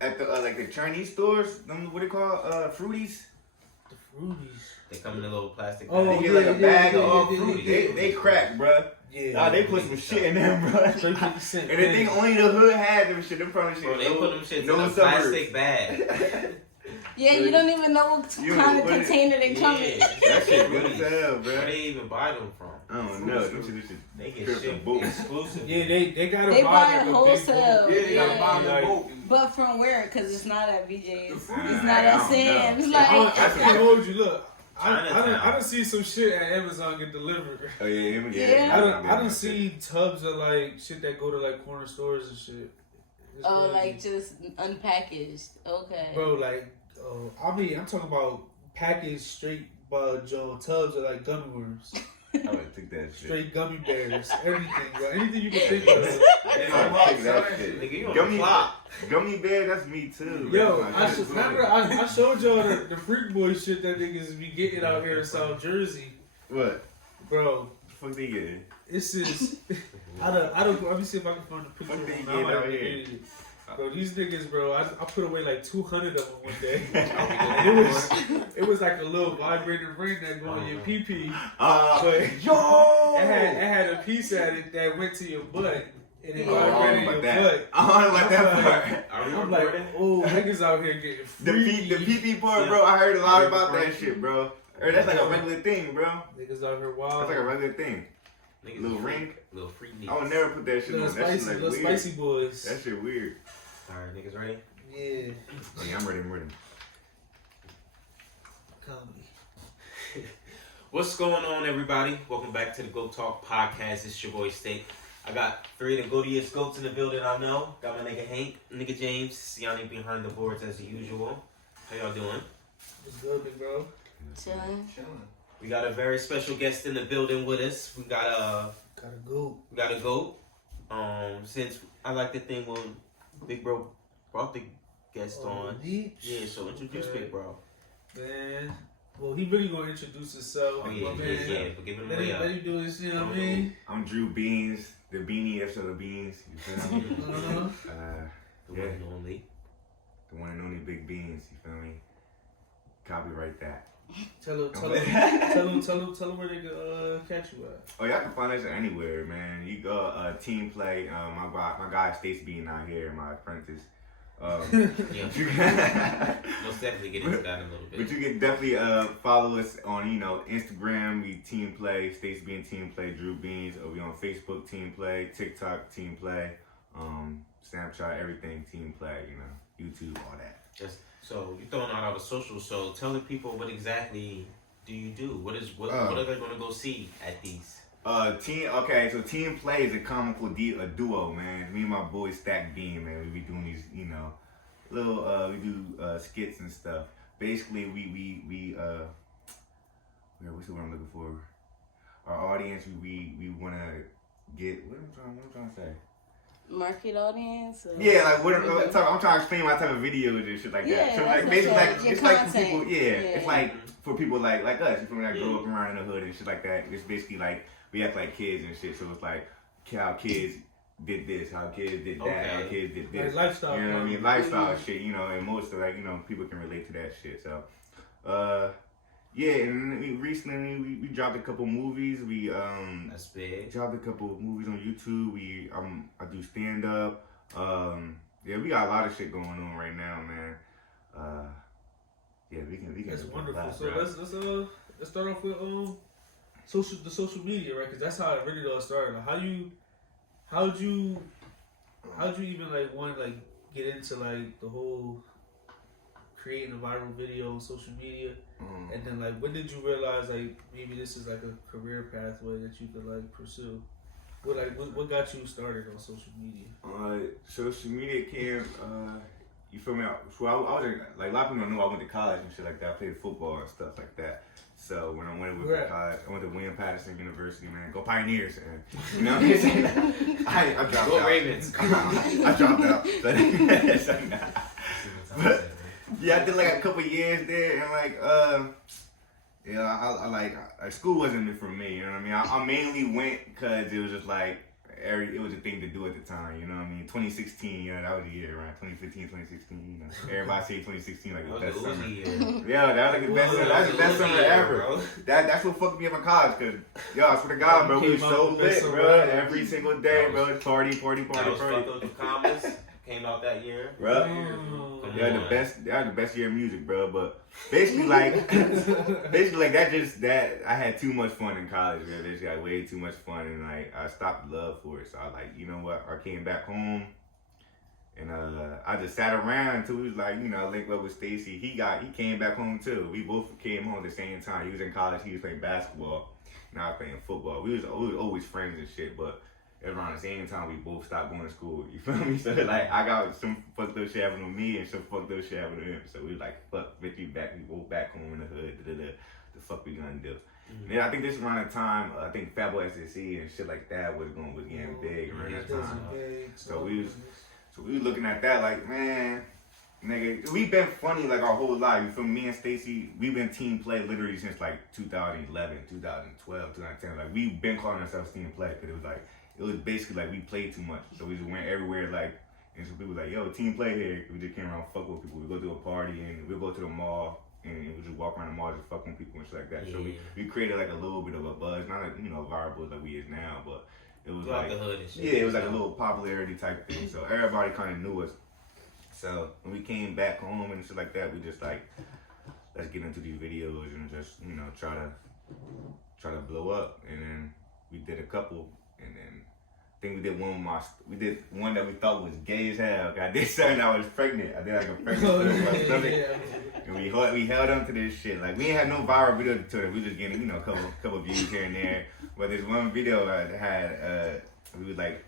at the like the Chinese stores. What they call fruities. The fruities. They come in a little plastic bag. They get like a bag of all fruities. They crack, bro. Yeah, they put some shit in them, bro. And the thing only the hood had them shit. Them probably shit. Bro, they put them shit in a plastic bag. Yeah, you don't even know what kind of container they come in. That shit good as hell, bro. Where they even buy them from? I don't know. They get shit exclusive. Yeah, they gotta they buy it wholesale. Yeah, they gotta buy them both. But from where? Because it's not at BJ's. It's not at Sam's. Like, I can't hold you. Look. I done see some shit at Amazon get delivered. Oh yeah. I done see tubs of like shit that go to like corner stores and shit. It's crazy. Like just unpackaged. Okay. Bro, like, I'm talking about packaged straight Joe tubs of like gummy worms. I would take that shit. Straight gummy bears, everything, bro. Anything you can think of. I take that shit. Gummy bear, that's me too. Yo, I showed y'all the freak boy shit that niggas be getting out here in South Jersey. What? Bro. The fuck they getting? It's just, I don't. Let me see if I can find the picture. What they getting out here? Bro, these niggas, bro, I put away like 200 of them one day. And it was like a little vibrating ring that go in your pee-pee. But it had a piece at it that went to your butt. And it vibrated your butt. I don't like that part. I'm like, oh, niggas out here getting free. The pee-pee part, bro, I heard a lot about that shit, bro. That's like a regular thing, bro. Niggas out here wild. That's like a regular thing. Niggas little ring. Little free niggas. I would never put that shit on. That shit like little weird. Spicy boys. That shit weird. Alright, niggas ready? Yeah. Oh, yeah, I'm ready. Comedy. What's going on, everybody? Welcome back to the Go Talk podcast. It's your boy Steak. I got three of the goatiest goats in the building I know. Got my nigga Hank, nigga James, Siani behind the boards as usual. How y'all doing? What's good, big bro? Chilling. We got a very special guest in the building with us. We got a goat. Since I like to think when Big Bro brought the guest on. Yeah, so introduce Big Bro. Man, well, he really gonna introduce himself. Oh, yeah, but give him a let him do his, you know what I mean? I'm DrewBeans, the beanie of the beans. You feel me? The one and only. The one and only Big Beans, you feel me? Copyright that. Tell them where they can catch you at. Oh, y'all can find us anywhere, man. You go team play. My guy Stacy being out here, my apprentice. Yeah. Let's definitely get into that in a little bit. But you can definitely follow us on Instagram. We team play. Stacy being team play. DrewBeans. We on Facebook team play. TikTok team play. Snapchat everything team play. YouTube all that. Yes. So you're throwing out all the socials. So tell the people what exactly do you do? What are they gonna go see at these? So team play is a comical duo, man. Me and my boy Stack Bean, man. We be doing these, little we do skits and stuff. Basically, we what's the word I'm looking for? Our audience, we wanna get what I'm trying to say. Market audience? Or? Yeah, like I'm trying to explain my type of videos and shit like that. So like basically like it's like for people, it's like for people like us, you feel me, like grow up around in the hood and shit like that. It's basically like we act like kids and shit. So it's like how kids did this, how kids did that, how kids did this. Like lifestyle. You know what I mean? Lifestyle shit, and most of people can relate to that shit. So yeah, and recently we dropped a couple movies. We that's big. Dropped a couple of movies on YouTube. I do stand up. Yeah, we got a lot of shit going on right now, man. Yeah, we can. That's wonderful. So let's start off with the social media, right? Because that's how it really all started. Like, how'd you even want to get into the whole creating a viral video on social media, and then when did you realize maybe this is a career pathway that you could pursue? What got you started on social media? Social media came. You feel me? So I was a lot of people know I went to college and shit like that. I played football and stuff like that. So when I went to college, I went to William Patterson University, man. Go Pioneers, man. You know what I'm saying? I dropped out. Go Ravens. I dropped out. But yeah, I did a couple years there, and I school wasn't for me. You know what I mean? I mainly went because it was just it was a thing to do at the time, you know what I mean? 2016, you know, that was the year, right? 2015, 2016, you know. Everybody say 2016 like the best summer. Yeah, that was like the best summer. That's the best summer ever. Bro. That's what fucked me up in college, cause yo, I swear to God, bro, we was so lit, bro. Every single day, bro. Party. That was fucked up the commas. Came out that year, bro. Yeah, that was the best year of music, bro. But basically, like that I had too much fun in college, man. Basically, I had way too much fun, and like I stopped love for it. So I like, you know what? I came back home, and I just sat around until he was like, you know, linked up with Stacy. He came back home too. We both came home at the same time. He was in college. He was playing basketball, and I was playing football. We was always friends and shit, but around the same time we both stopped going to school, you feel me? So like I got some fucked up shit happening with me and some fucked up shit happening to him. So we was like, fuck, Victory back, we both back home in the hood, the fuck we gonna do? Yeah, I think this around the time I think Fat Boy SSC and shit like that was getting big around that time. So we was looking at that like, man, nigga, we been funny like our whole life. You feel me? Me and Stacy, we been team play literally since like 2011, 2012, 2010. Like we been calling ourselves team play because it was basically like we played too much. So we just went everywhere like, and some people like, yo, team play here. We just came around fuck with people. We go to a party and we'll go to the mall and we just walk around the mall just fucking with people and shit like that. Yeah. So we created like a little bit of a buzz, not like, you know, viral like we is now, but it was like the hood and shit. Yeah, it was like a little popularity type thing. So everybody kind of knew us. So when we came back home and shit like that, we just like, let's get into these videos and just, you know, try to blow up. And then we did a couple, and then I think we did one that we thought was gay as hell. I did something I was pregnant. I did like a pregnant stomach. And we held on to this shit. Like we ain't had no viral video to it. We just getting, you know, a couple views here and there. But there's one video that had we was like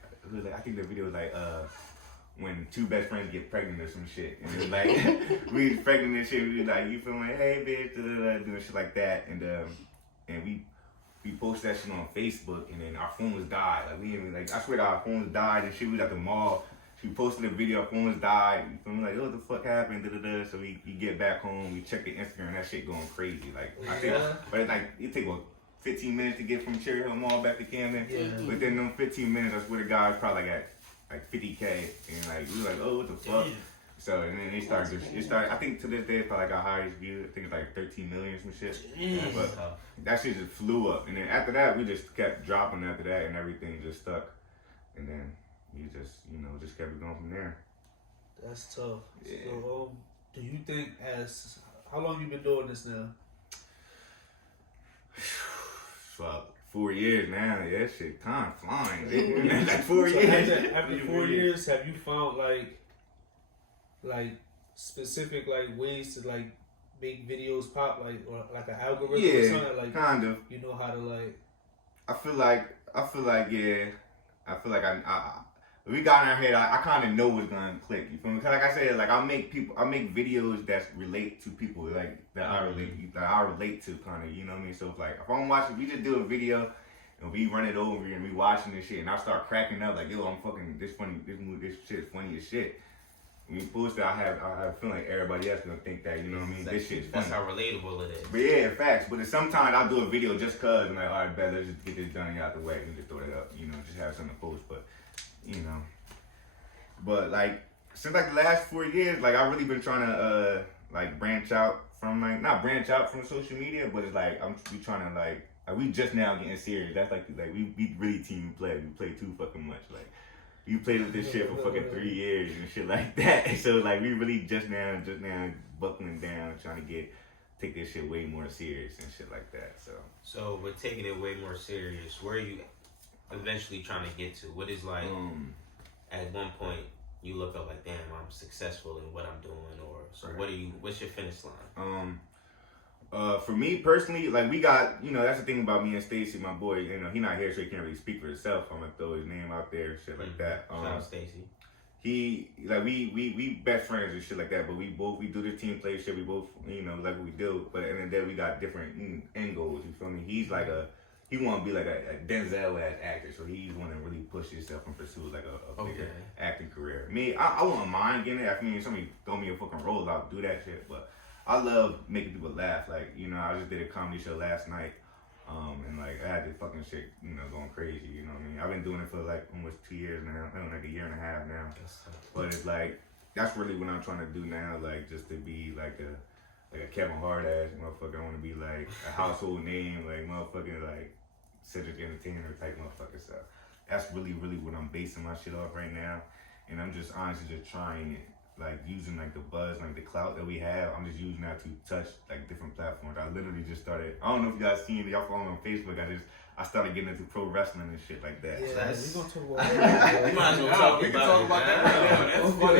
I think the video was like when two best friends get pregnant or some shit. And it was like we was pregnant and shit. We was like, you feeling like, hey bitch, doing shit like that. And we posted that shit on Facebook, and then our phones died. Like we even like, I swear to God, our phones died and shit. We was at the mall. She posted a video, our phones died. You feel me? Like, oh, what the fuck happened? So we get back home, we check the Instagram, that shit going crazy. Like I think, but it take what 15 minutes to get from Cherry Hill Mall back to Camden. Yeah. Within them 15 minutes, I swear to God, it's probably like at like 50K, and like we were like, oh, what the fuck? Damn. So and then it started. I think to this day, it's probably like our highest view. I think it's like 13 million or some shit. But that shit just flew up. And then after that, we just kept dropping after that, and everything just stuck. And then you just, you know, just kept going from there. That's tough. Yeah. So, do you think how long you been doing this now? Fuck. 4 years now. Yeah, that shit time flying. Like 4 years. After 4 years, have you found like specific like ways to like make videos pop, like, or like an algorithm or something, like kind of, you know how to like I feel like we got in our head, I kind of know what's gonna click, you feel me? Cause like I said, like I make videos that relate to people, like that I relate to, kind of, you know what I mean? So if like if I'm watching, we just do a video and we run it over and we watching this shit and I start cracking up like, yo, I'm fucking this shit's funny as shit. When you post it, I have a feeling like everybody else gonna think that, you know what I mean? This shit's funny. That's how relatable it is. But yeah, facts. But sometimes I'll do a video just cause I'm like, all right, bet, let's just get this done and out the way and just throw it up, you know, just have something to post. But you know, but like since like the last 4 years, like I've really been trying to like branch out from like not branch out from social media, but it's like we trying to like we just now getting serious. That's like we really team play. We play too fucking much. Like you played with this shit for fucking 3 years and shit like that. So like we really just now buckling down, trying to take this shit way more serious and shit like that. So we're taking it way more serious. Where are you eventually trying to get to? What is like at one point you look up like, damn, I'm successful in what I'm doing, or so right. What's your finish line? For me personally, like we got, you know, that's the thing about me and Stacy, my boy, you know, he not here so he can't really speak for himself. I'm gonna throw his name out there and shit like that. Shout out Stacy. He like we best friends and shit like that, but we do the team play shit, we both, you know, like what we do, but and then we got different end goals, you feel me? He's like he want to be like a Denzel ass actor, so he's want to really push himself and pursue like a bigger acting career. Me, I wouldn't mind getting it. I mean, somebody throw me a fucking role, I'll do that shit. But I love making people laugh. Like, you know, I just did a comedy show last night. And like I had this fucking shit, you know, going crazy. You know what I mean? I've been doing it for like almost 2 years now. I don't know, like a year and a half now. But it's like that's really what I'm trying to do now. Like just to be like a Kevin Hart ass motherfucker. I want to be like a household name, like motherfucking like Cedric Entertainer type motherfucker. So that's really what I'm basing my shit off right now. And I'm just honestly just trying it. Like using like the buzz, like the clout that we have, I'm just using that to touch like different platforms. I literally just started. I don't know if you guys seen it. Y'all follow me on Facebook. I started getting into pro wrestling and shit like that. Yeah, we gonna talk about that. We might as well talk about that right now.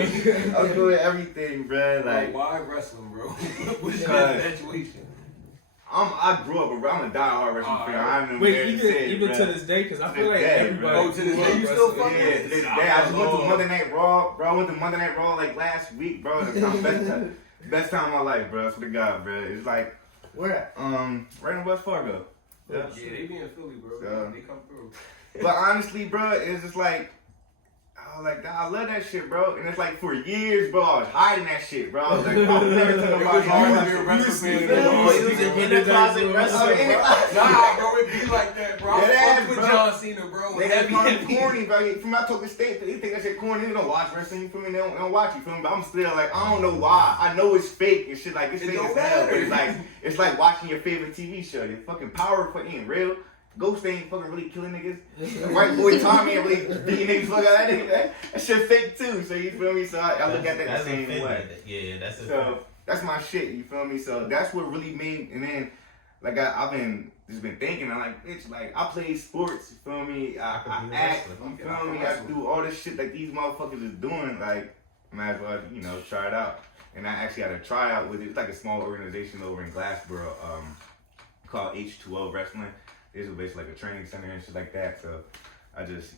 That's funny. I'm doing everything, bro. Like why wrestling, bro? What's Because- your infatuation? I grew up around. I'm a diehard wrestling fan. I ain't Wait, even to this day, because I feel like Today, everybody. bro. Oh, to this day, you still fuck Yeah, with this it? day I just went to Monday Night Raw, bro. I went to Monday Night Raw like last week, bro. Best time of my life, bro. I swear to God, bro. It's like Where at? right in West Fargo. Yeah, they be in Philly, bro. So- They come through. But honestly, bro, it's just like, I love that shit, bro. And it's like for years, bro, I was hiding that shit, bro. I was like, I'm never telling It was nobody. hard to be a wrestling fan. It was in the closet wrestling, bro. Nah, bro, it be like that, bro. Dead I ass, fucked with bro. John Cena, bro. They Heavy, have heavy. corny, bro. From I talk to state, they think that shit corny. They don't watch wrestling, you feel me? They don't watch, you feel me? But I'm still like, I don't know why. I know it's fake and shit. Like, it's It fake as don't hell. But matter. it's like watching your favorite TV show. Your fucking Power fucking real. Ghost ain't fucking really killing niggas. White boy Tommy ain't really beating niggas. Fuck out that nigga. That shit fake too. So you feel me? So I look at that the same way. Yeah, that's it. So that's my shit. You feel me? So that's what really made. And then like I've been thinking. I'm like, bitch. Like I play sports. You feel me? I act. You feel me? I do all this shit like these motherfuckers is doing. Like might as well try it out. And I actually had a tryout with it. It's like a small organization over in Glassboro called H2O Wrestling. This was basically like a training center and shit like that. So I just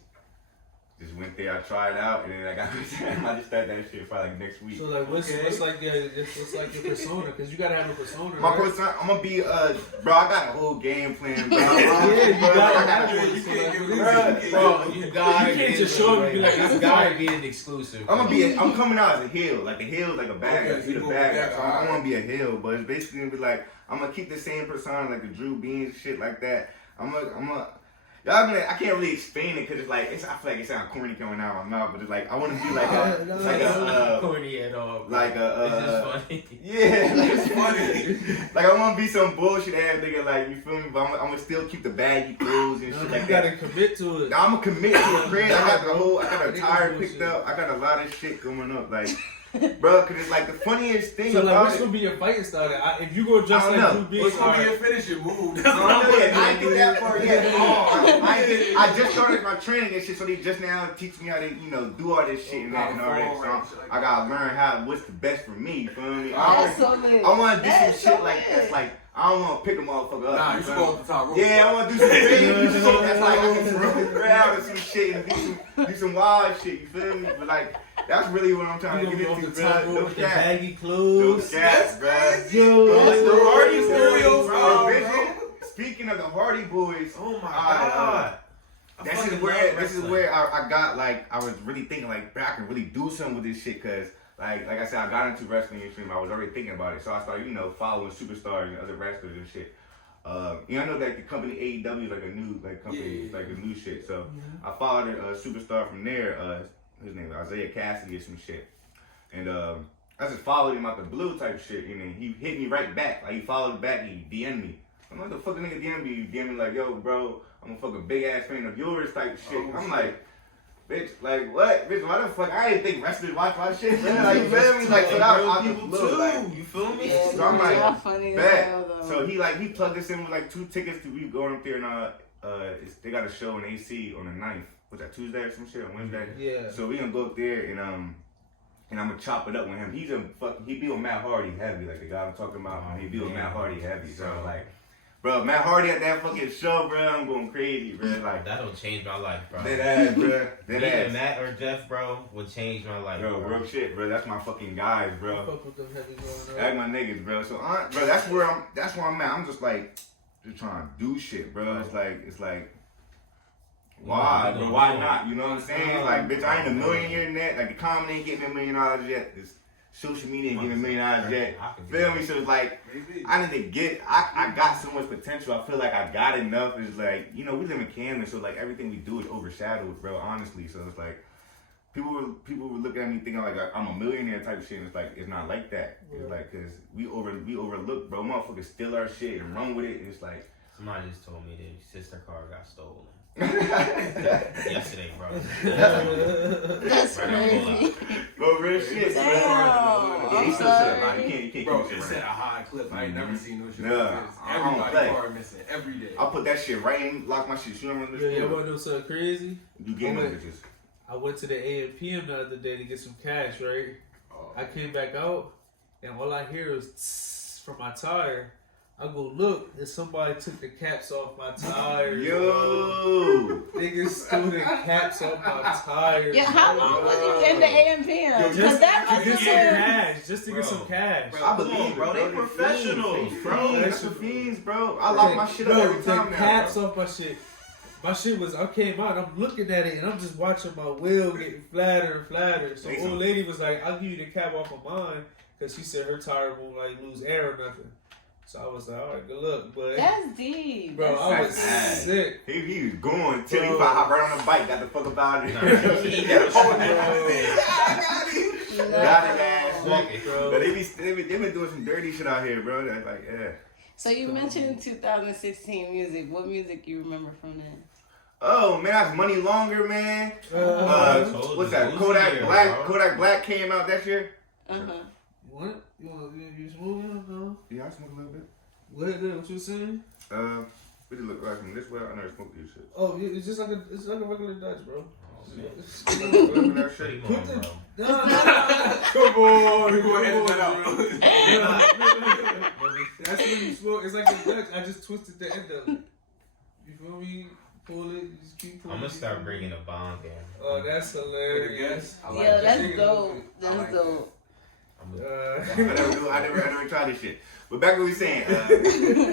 went there. I tried out, and then I just start that shit probably like next week. So like, what's like your persona? Because you gotta have a persona. My right? persona, I'm gonna be bro. I got a whole game plan, bro. You can't just show up and be like, this guy being exclusive. I'm coming out as a heel, like a heel, like a bad guy. Okay, Be the so bad you guy. So alright. I'm gonna be a heel, but it's basically gonna be like I'm gonna keep the same persona, like the DrewBeans shit like that. I can't really explain it because it's like I feel like it sounds corny coming out of my mouth, but it's like I want to be like a corny at all. like It's just funny. yeah, like, It's funny. like I want to be some bullshit ass nigga, like you feel me? But I'm gonna still keep the baggy clothes and shit You like gotta that. commit to it. Now I'm gonna commit to the crib. I got a Nigga tire bullshit. picked up. I got a lot of shit coming up, like. Bro, cause it's like the funniest thing So like, about what's it. gonna be your fighting style? If you go just I like don't know. Drew What's Beans, gonna be alright. your finishing move? I don't know yet. I ain't get that far yet. I just started my training and shit, so they just now teach me how to, do all this shit and that and all that. So I gotta learn what's the best for me. You feel me? That's so lit. I wanna do some That's shit so like lit. that's like I don't wanna pick a motherfucker up. Nah, you feel go me? off the top rope. Yeah, I wanna do some crazy shit that's like I can run around and some shit and do some wild shit. You feel me? But like that's really what I'm trying You to gonna be get off the into, top bro. rope No with the cap. baggy No clothes. cap, bro. Yo, That's the Hardy Boys, Boys, bro. Vision. Speaking of the Hardy Boys, Oh my I, god. this is where I got like I was really thinking like, bro, I can really do something with this shit because like I said, I got into wrestling and stream. I was already thinking about it, so I started following superstars and other wrestlers and shit. I know that the company AEW is like a new company, like a new shit. So I followed a superstar from there. His name is Isaiah Cassidy or some shit, and I just followed him out the blue type shit, and then he hit me right back. Like he followed back, he DM'd me. I'm like, the fucking nigga DM me? You DM me like, yo, bro, I'm a fucking big ass fan of yours type shit. I'm like, bitch, like what? Bitch, why the fuck? I didn't think wrestlers watch my shit, man. Like, you feel me? Like, so that was people blue, too. like, You feel me? Yeah, So I'm like, y'all funny as bet. hell, though. So he plugged us in with like 2 tickets to we going up there and they got a show in AC on the 9th. Was that Tuesday or some shit on Wednesday? Yeah. So So we gonna go up there and I'm gonna chop it up with him. He be with Matt Hardy heavy, like the guy I'm talking about. He be with Matt Hardy heavy. So like, bro, Matt Hardy at that fucking show, bro. I'm going crazy, bro. Like That'll change my life, bro. dead ass, bro. Dead Either ass. Matt or Jeff, bro, will change my life. Bro, real shit, bro. That's my fucking guys, bro. fuck with them heavy going That's my niggas, bro. So, bro, that's where I'm at. I'm just like, just trying to do shit, bro. It's like, why, bro? Why not? You know what I'm saying? Like, bitch, I ain't a millionaire yet. Like, the comedy ain't getting $1 million yet. This social media and give me $1 million yet. I can Feel do me? So it's like, Maybe. I need to get, I got so much potential. I feel like I got enough. It's like, you know, we live in Camden, so like everything we do is overshadowed, bro, honestly. So it's like, people were looking at me thinking like I'm a millionaire type shit. And it's like, it's not like that. It's like, cause we overlook, bro. Motherfuckers steal our shit and run with it. It's like, Somebody just told me their sister car got stolen. Yesterday, bro. That's Right on crazy. bro, real shit. Damn, Yeah, I'm he still said a lot. sorry. You can't Bro, keep it's shit at a right. high clip. I ain't never seen no shit Nah, like this. I don't Everybody play. car missing every day. I put that shit right in, lock my shit. You remember Yeah, this? y'all want to know something crazy? You getting them Okay. bitches. I went to the AMPM the other day to get some cash, right? Oh, I came back out, and all I hear is tss from my tire. I go look, and somebody took the caps off my tires. Yo. Niggas stole the caps off my tires. Yeah, how long was you in the AMPM? Because Just that to must get have some been. cash, just to get Bro. some cash. Bro. I believe Come on, it, bro. They professionals, fiends, bro. That's the fiends, bro. I lock my shit up Bro, every time the now. caps Bro. off my shit. My shit was, I came out, I'm looking at it, and I'm just watching my wheel getting flatter and flatter. So Thanks, old man. lady was like, I'll give you the cap off of mine, because she said her tire won't like lose air or nothing. So I was like, all right, good luck. But, That's deep. bro, That's I was so That's deep. sick. He was going till he Bro. hop right on the bike, got the fuck up out of Nah, there. he got a Hold phone that. No. Got it, ass. Sick, bro. But they been doing some dirty shit out here, bro. That's like, yeah. So you mentioned 2016 music. What music you remember from then? Oh man, that's Money Longer, man. told What's you, that? Uzi Kodak year, Black. bro. Kodak Black came out that year. Uh-huh. What? You smoking? Huh? Yeah, I smoked a little bit. What you saying? We just look like from this way. I never smoked this shit. Oh, it's just like a regular Dutch, bro. Whatever that shit. Come on, bro. No. come on, we gonna edit that out. That's when you smoke. It's like a Dutch. I just twisted the end of it. You feel me? Pull it. You just keep pulling. I'm gonna start bringing a bond in. Oh, that's With a hilarious. guess, I Yo, like that's Nigga, dope. I That's like dope. I never tried this shit. But back to what we saying,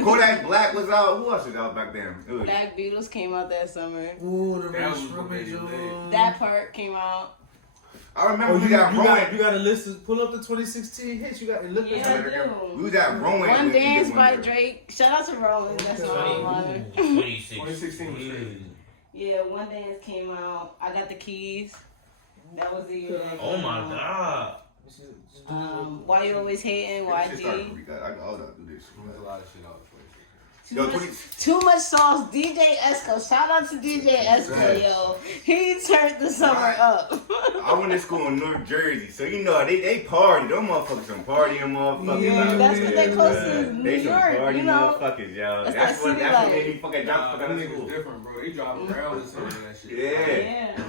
Kodak Black was out. Who else was out back then? It was, Black Beatles came out that summer. Ooh, the That Rich was Rummage lit. on. That part came out. I remember Oh, we you got Rowan. gotta listen. Pull up the 2016 hits. You got to look Yeah, at I that. We do. was at Rowan. One when we Dance did by one day. Drake. Shout out to Rowan. That's my alma mater. 2016 was crazy. Yeah, One Dance came out. I Got the Keys. That was the year. that Oh came my out. god. Why You Always Hating? This shit started to YG. freak out. I gotta do this. There was a lot of shit out. Too much sauce. DJ Esco. Shout out to DJ Esco, yo. He turned the summer up. I went to school in North Jersey, so you know they party. Them motherfuckers some partying motherfuckers. Yeah, out that's what they there, close bruh. to New They some York, party you know? motherfuckers, yo. That's That's that what city that's life. what made me fucking drop Nah, fuck them out of niggas school. different, bro. They driving around and some of that shit. Yeah. Yeah.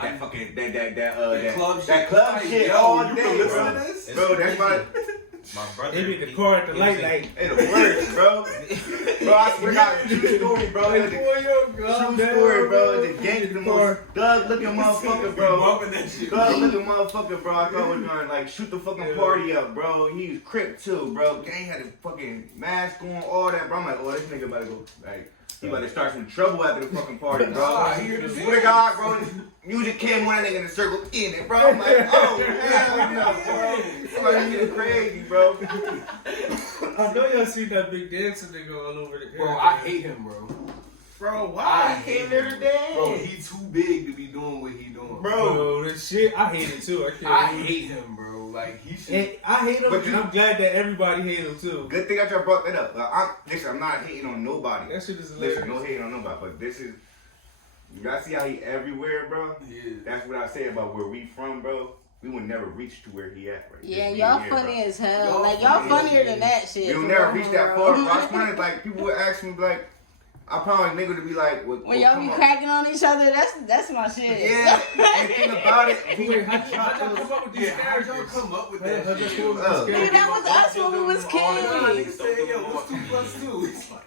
That fucking that That club club shit. shit Yo, all you day, can listen bro. to this? Bro, that's my My brother. They be in the car at the light, like. Hey, the worst, bro. Bro, I swear to God, true story, bro. Like, It's a boy, yo, God, true damn, story, bro. It's a Get gangster, in the the car. most thug-looking motherfucker, bro. Bumping that shit. Thug-looking motherfucker, bro. I thought was gonna like shoot the fucking party up, bro. He was Crip too, bro. Gang had a fucking mask on, all that, bro. I'm like, oh, this nigga about to go, like, he about to start some trouble after the fucking party, bro. Nah, he hear the Swear to God, bro. Music came on that nigga in the circle in it, bro. I'm like, oh, hell no, bro. I'm like, this nigga crazy, bro. I know y'all seen that big dancing nigga all over the Bro, I hate him, bro. Bro, I why he hate came there him. today? Bro, he too big to be doing what he doing. Bro, this shit, I hate it too. I hate him, bro. Like, he should. And I hate him, But and I'm glad that everybody hate him too. Good thing I just brought that up. Listen, I'm not hating on nobody. That shit is hilarious. Listen, no hating on nobody, but this is, you gotta see how he everywhere, bro. Yeah. That's what I say about where we from, bro. We would never reach to where he at, right? Yeah, Just y'all being funny here, as hell. Y'all Like, y'all funny funnier as than hell. that shit. bro. You'll For never real, reach that for far. real. Bro. I was wondering, like, people would ask me, like, I probably nigga to be like, well, When y'all be cracking on each other, that's my shit. Yeah, and think about it. Wait, how'd y'all come up with these Yeah, how'd y'all characters? come up with How'd that y'all shit? come up with Oh. these Nigga, that characters? was us when we was Nah, kids. niggas say, yo, what's 2 plus 2? It's like,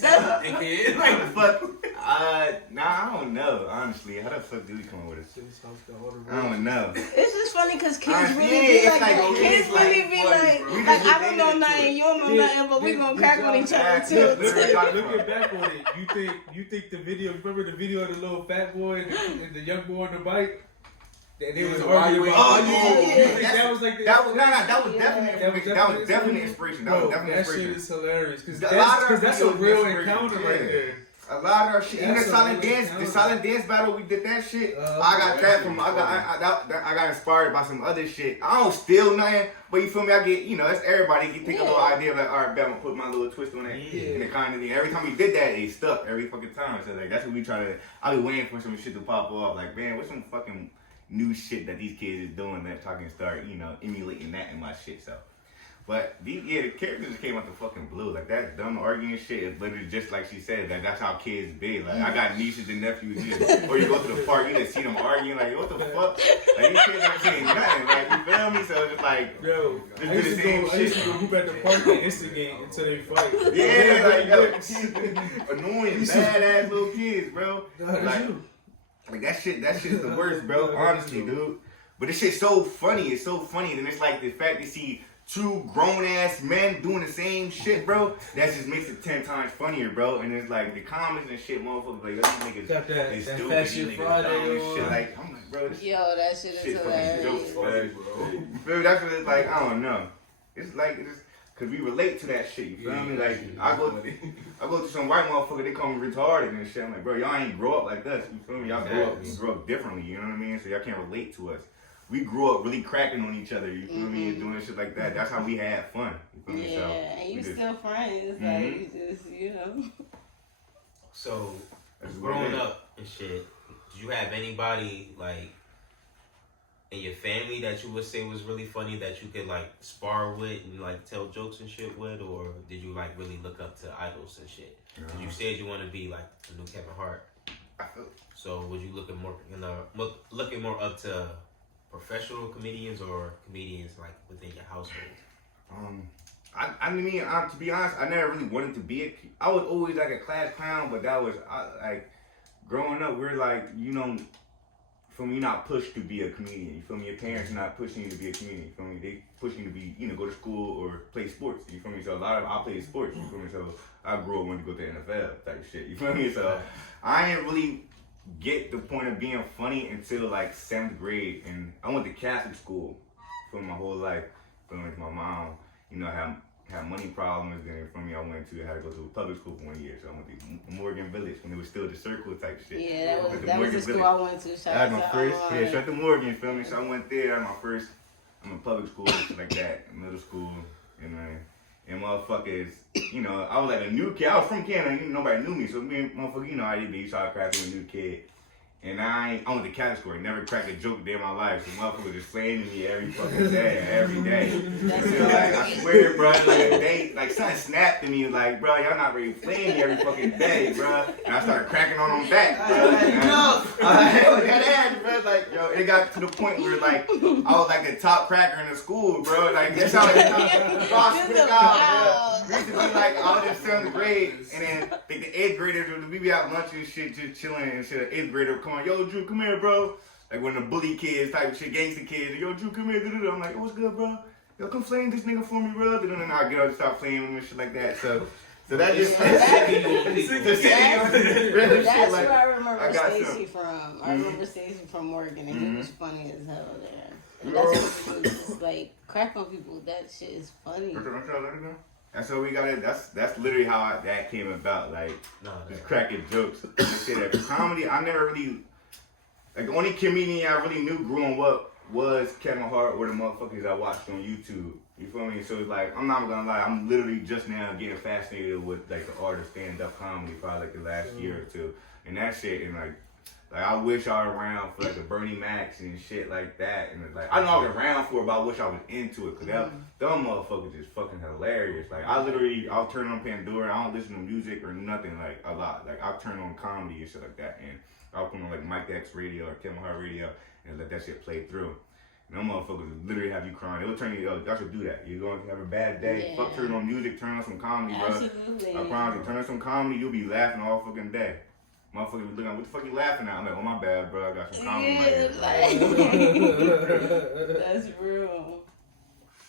That's- dickhead. How the Like, fuck? Nah, I don't know, honestly. How the fuck do we come up with this? I don't know. It's just funny because kids Honestly, really yeah, be it's like like, that. it's Kids like really be funny, like, bro. We like just I don't know related to nothing, it. you don't know Yeah, nothing, but we yeah, gonna good crack on job. each other Yeah, too. literally. Looking back on it, you think the video? Remember the video of the little fat boy and the young boy on the bike? They was Why you arguing ain't- about. yeah. That was like the. That was definitely That was inspiration. That was definitely inspiration. That was Bro, definitely that shit inspiration. is hilarious because A lot of that's a videos real inspiration, encounter right yeah. there. A lot of our shit. Even That's the a silent real dance, the encounter. silent dance battle, we did that shit. I got that that shit from. was I got inspired by some other shit. I don't steal nothing, but you feel me? I get, that's everybody. You take a little idea like, all right, bet I'm gonna put my little twist on it, and it kind of. Every time we did that, it stuck every fucking time. So like that's what we try to. I be waiting for some shit to pop off. Like, man, what's some fucking new shit that these kids is doing that I can start, emulating that in my shit. So. But the characters just came out the fucking blue. Like that dumb arguing shit is literally just like she said. Like that's how kids be. Like I got nieces and nephews, or you go to the park, you just see them arguing. Like what the fuck? Like these kids aren't saying nothing. Like you feel me? So it's like Yo, just I do the used same to shit. go hoop at the park and instigate until they fight. Yeah, like yo, annoying, badass little kids, bro. Like that shit's the worst, bro. Honestly, dude. But this shit's so funny. It's so funny, and it's like the fact to see two grown ass men doing the same shit, bro. That just makes it 10 times funnier, bro. And it's like the comments and shit, motherfuckers like, these niggas, Got that they Fat stupid. Shit These niggas Friday dumb and on. shit. Like, I'm like, bro, this Yo, that shit is shit fucking hilarious. jokes, man. You feel me? That's what it's like. I don't know. It's like cause we relate to that shit. You feel me? Like I go to some white motherfucker, they call me retarded and shit. I'm like, bro, y'all ain't grow up like us. You feel me? Y'all grow up differently. You know what I mean? So y'all can't relate to us. We grew up really cracking on each other. You feel me? And doing shit like that. That's how we had fun. You feel me? Yeah, So and you we just- still friends. Like you just, So, That's what growing it is. up and shit, did you have anybody like in your family that you would say was really funny that you could like spar with and like tell jokes and shit with, or did you like really look up to idols and shit? 'Cause you said you want to be like the new Kevin Hart. So, was you looking more up to professional comedians or comedians like within your household? To be honest, I never really wanted to be I was always like a class clown, but that was like growing up. We're like, for me, you're not pushed to be a comedian. You feel me? Your parents are not pushing you to be a comedian. You feel me? They pushing you to be, go to school or play sports. You feel me? So I played sports. You feel me? So I grew up wanting to go to the NFL type shit. You feel me? So I ain't really get the point of being funny until like 7th grade, and I went to Catholic school for my whole life. Feeling like my mom, had money problems, and from me, I had to go to a public school for 1 year. So I went to Morgan Village when it was still the circle type shit. yeah, that was the Morgan school Village. I went to. Shout I had out my to first, Online. shout out to Morgan, you feel me? So I went there, I had my first, I'm in public school, shit like that, middle school, and motherfuckers, I was like a new kid. I was from Canada, nobody knew me, so me and motherfucker, I did be, so I cracked with a new kid. And I went to Catholic school. I never cracked a joke a day in my life. So motherfucker just playing me every fucking day, every day. So like, I swear, bro, like a day, like something snapped to me, like, bro, y'all not really playing me every fucking day, bro. And I started cracking on them back, bro. Like, yo, it got to the point where like I was like the top cracker in the school, bro. Like that's how like, I swear to God, bro. We used to be like all in 7th grade, and then like the 8th graders, we be out lunch and shit, just chilling and shit. 8th grader would come on, yo, Drew, come here, bro. Like one of the bully kids type of shit, gangster kids. Yo, Drew, come here. I'm like, what's good, bro? Yo, come flame this nigga for me, bro. And then I get up and start playing with him and shit like that. So that just That's where I remember I got Stacy some. from. I remember Stacy from Morgan, and he was funny as hell there. And that's what people just like crack on people. That shit is funny. And so we got it. That's literally how that came about. Like just cracking jokes. Shit, that comedy. I never really like the only comedian I really knew growing up was Kevin Hart or the motherfuckers I watched on YouTube. You feel me? So it's like I'm not gonna lie. I'm literally just now getting fascinated with like the art of stand-up comedy, probably like the last year or two, and that shit. And like I wish I was around for like the Bernie Macs and shit like that. And it's like I know I was around for it, but I wish I was into it because them motherfuckers is fucking hilarious. Like I'll turn on Pandora. I don't listen to music or nothing like a lot. Like I'll turn on comedy and shit like that, and I'll put on like Mike X radio or Kevin Hart radio and let that shit play through. And them motherfuckers literally have you crying. It'll turn you. Y'all should do that. You're going to have a bad day. Yeah. Fuck, turn on music. Turn on some comedy, bro. Absolutely. I promise you. Turn on some comedy. You'll be laughing all fucking day. Motherfuckers be looking, what the fuck you laughing at? I'm like, oh my bad, bro. I got some comedy right here. That's real.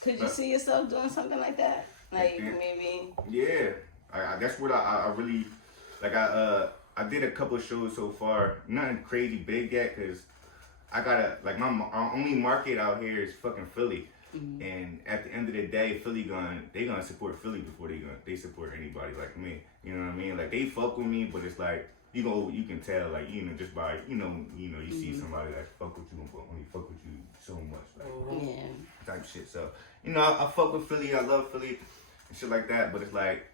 Could you see yourself doing something like that? Like maybe. Yeah, that's what I really like. I did a couple of shows so far. Nothing crazy big yet, cause I gotta like our only market out here is fucking Philly. And at the end of the day, they gonna support Philly before they support anybody like me. You know what I mean? Like they fuck with me, but it's like you can tell like just by you see somebody that fuck with you but only fuck with you so much like type shit. So I fuck with Philly, I love Philly and shit like that. But it's like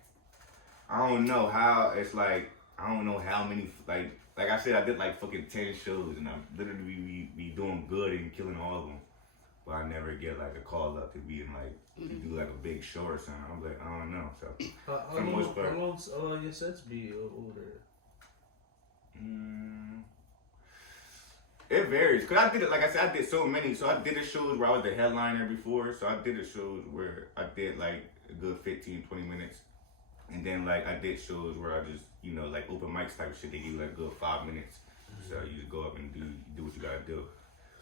I don't know how it's like I don't know how many like I said I did like fucking 10 shows and I'm literally be doing good and killing all of them. But I never get like a call up to be in like to do like a big show or something. I'm like I don't know. So how long your sets be over there? It varies cause I did it like I said I did so many. So I did the shows where I was the headliner before. So I did the shows where I did like a good 15-20 minutes, and then like I did shows where I just like open mics type shit. They give you like a good 5 minutes. So you just go up and do what you gotta do.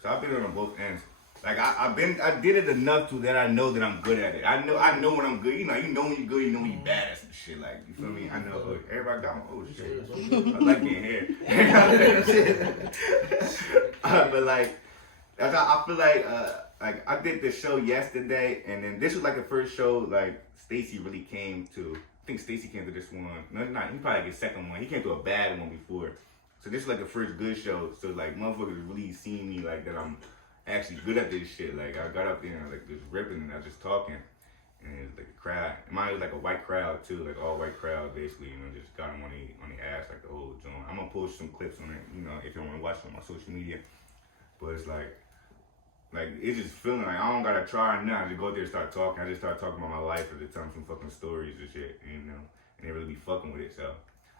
So I've been on both ends. Like I did it enough to that I know that I'm good at it. I know when I'm good. You know when you're good, you know when you're bad at some shit. Like you feel me? I know everybody got shit. I like getting here. But like I feel like I did the show yesterday, and then this was like the first show like Stacy really came to. I think Stacy came to this one. No, not he probably like the second one. He came to a bad one before. So this is like the first good show. So like motherfuckers really seen me like that I'm actually good at this shit. Like I got up there and like just ripping and I was just talking, and it was like a crowd. Mine was like a white crowd too, like all white crowd basically. Just got them on the ass like the whole joint. I'm gonna post some clips on it, if you want to watch it on my social media. But it's like it's just feeling like I don't gotta try now. I just go out there and start talking. I just start talking about my life at the time, some fucking stories and shit, and they really be fucking with it. So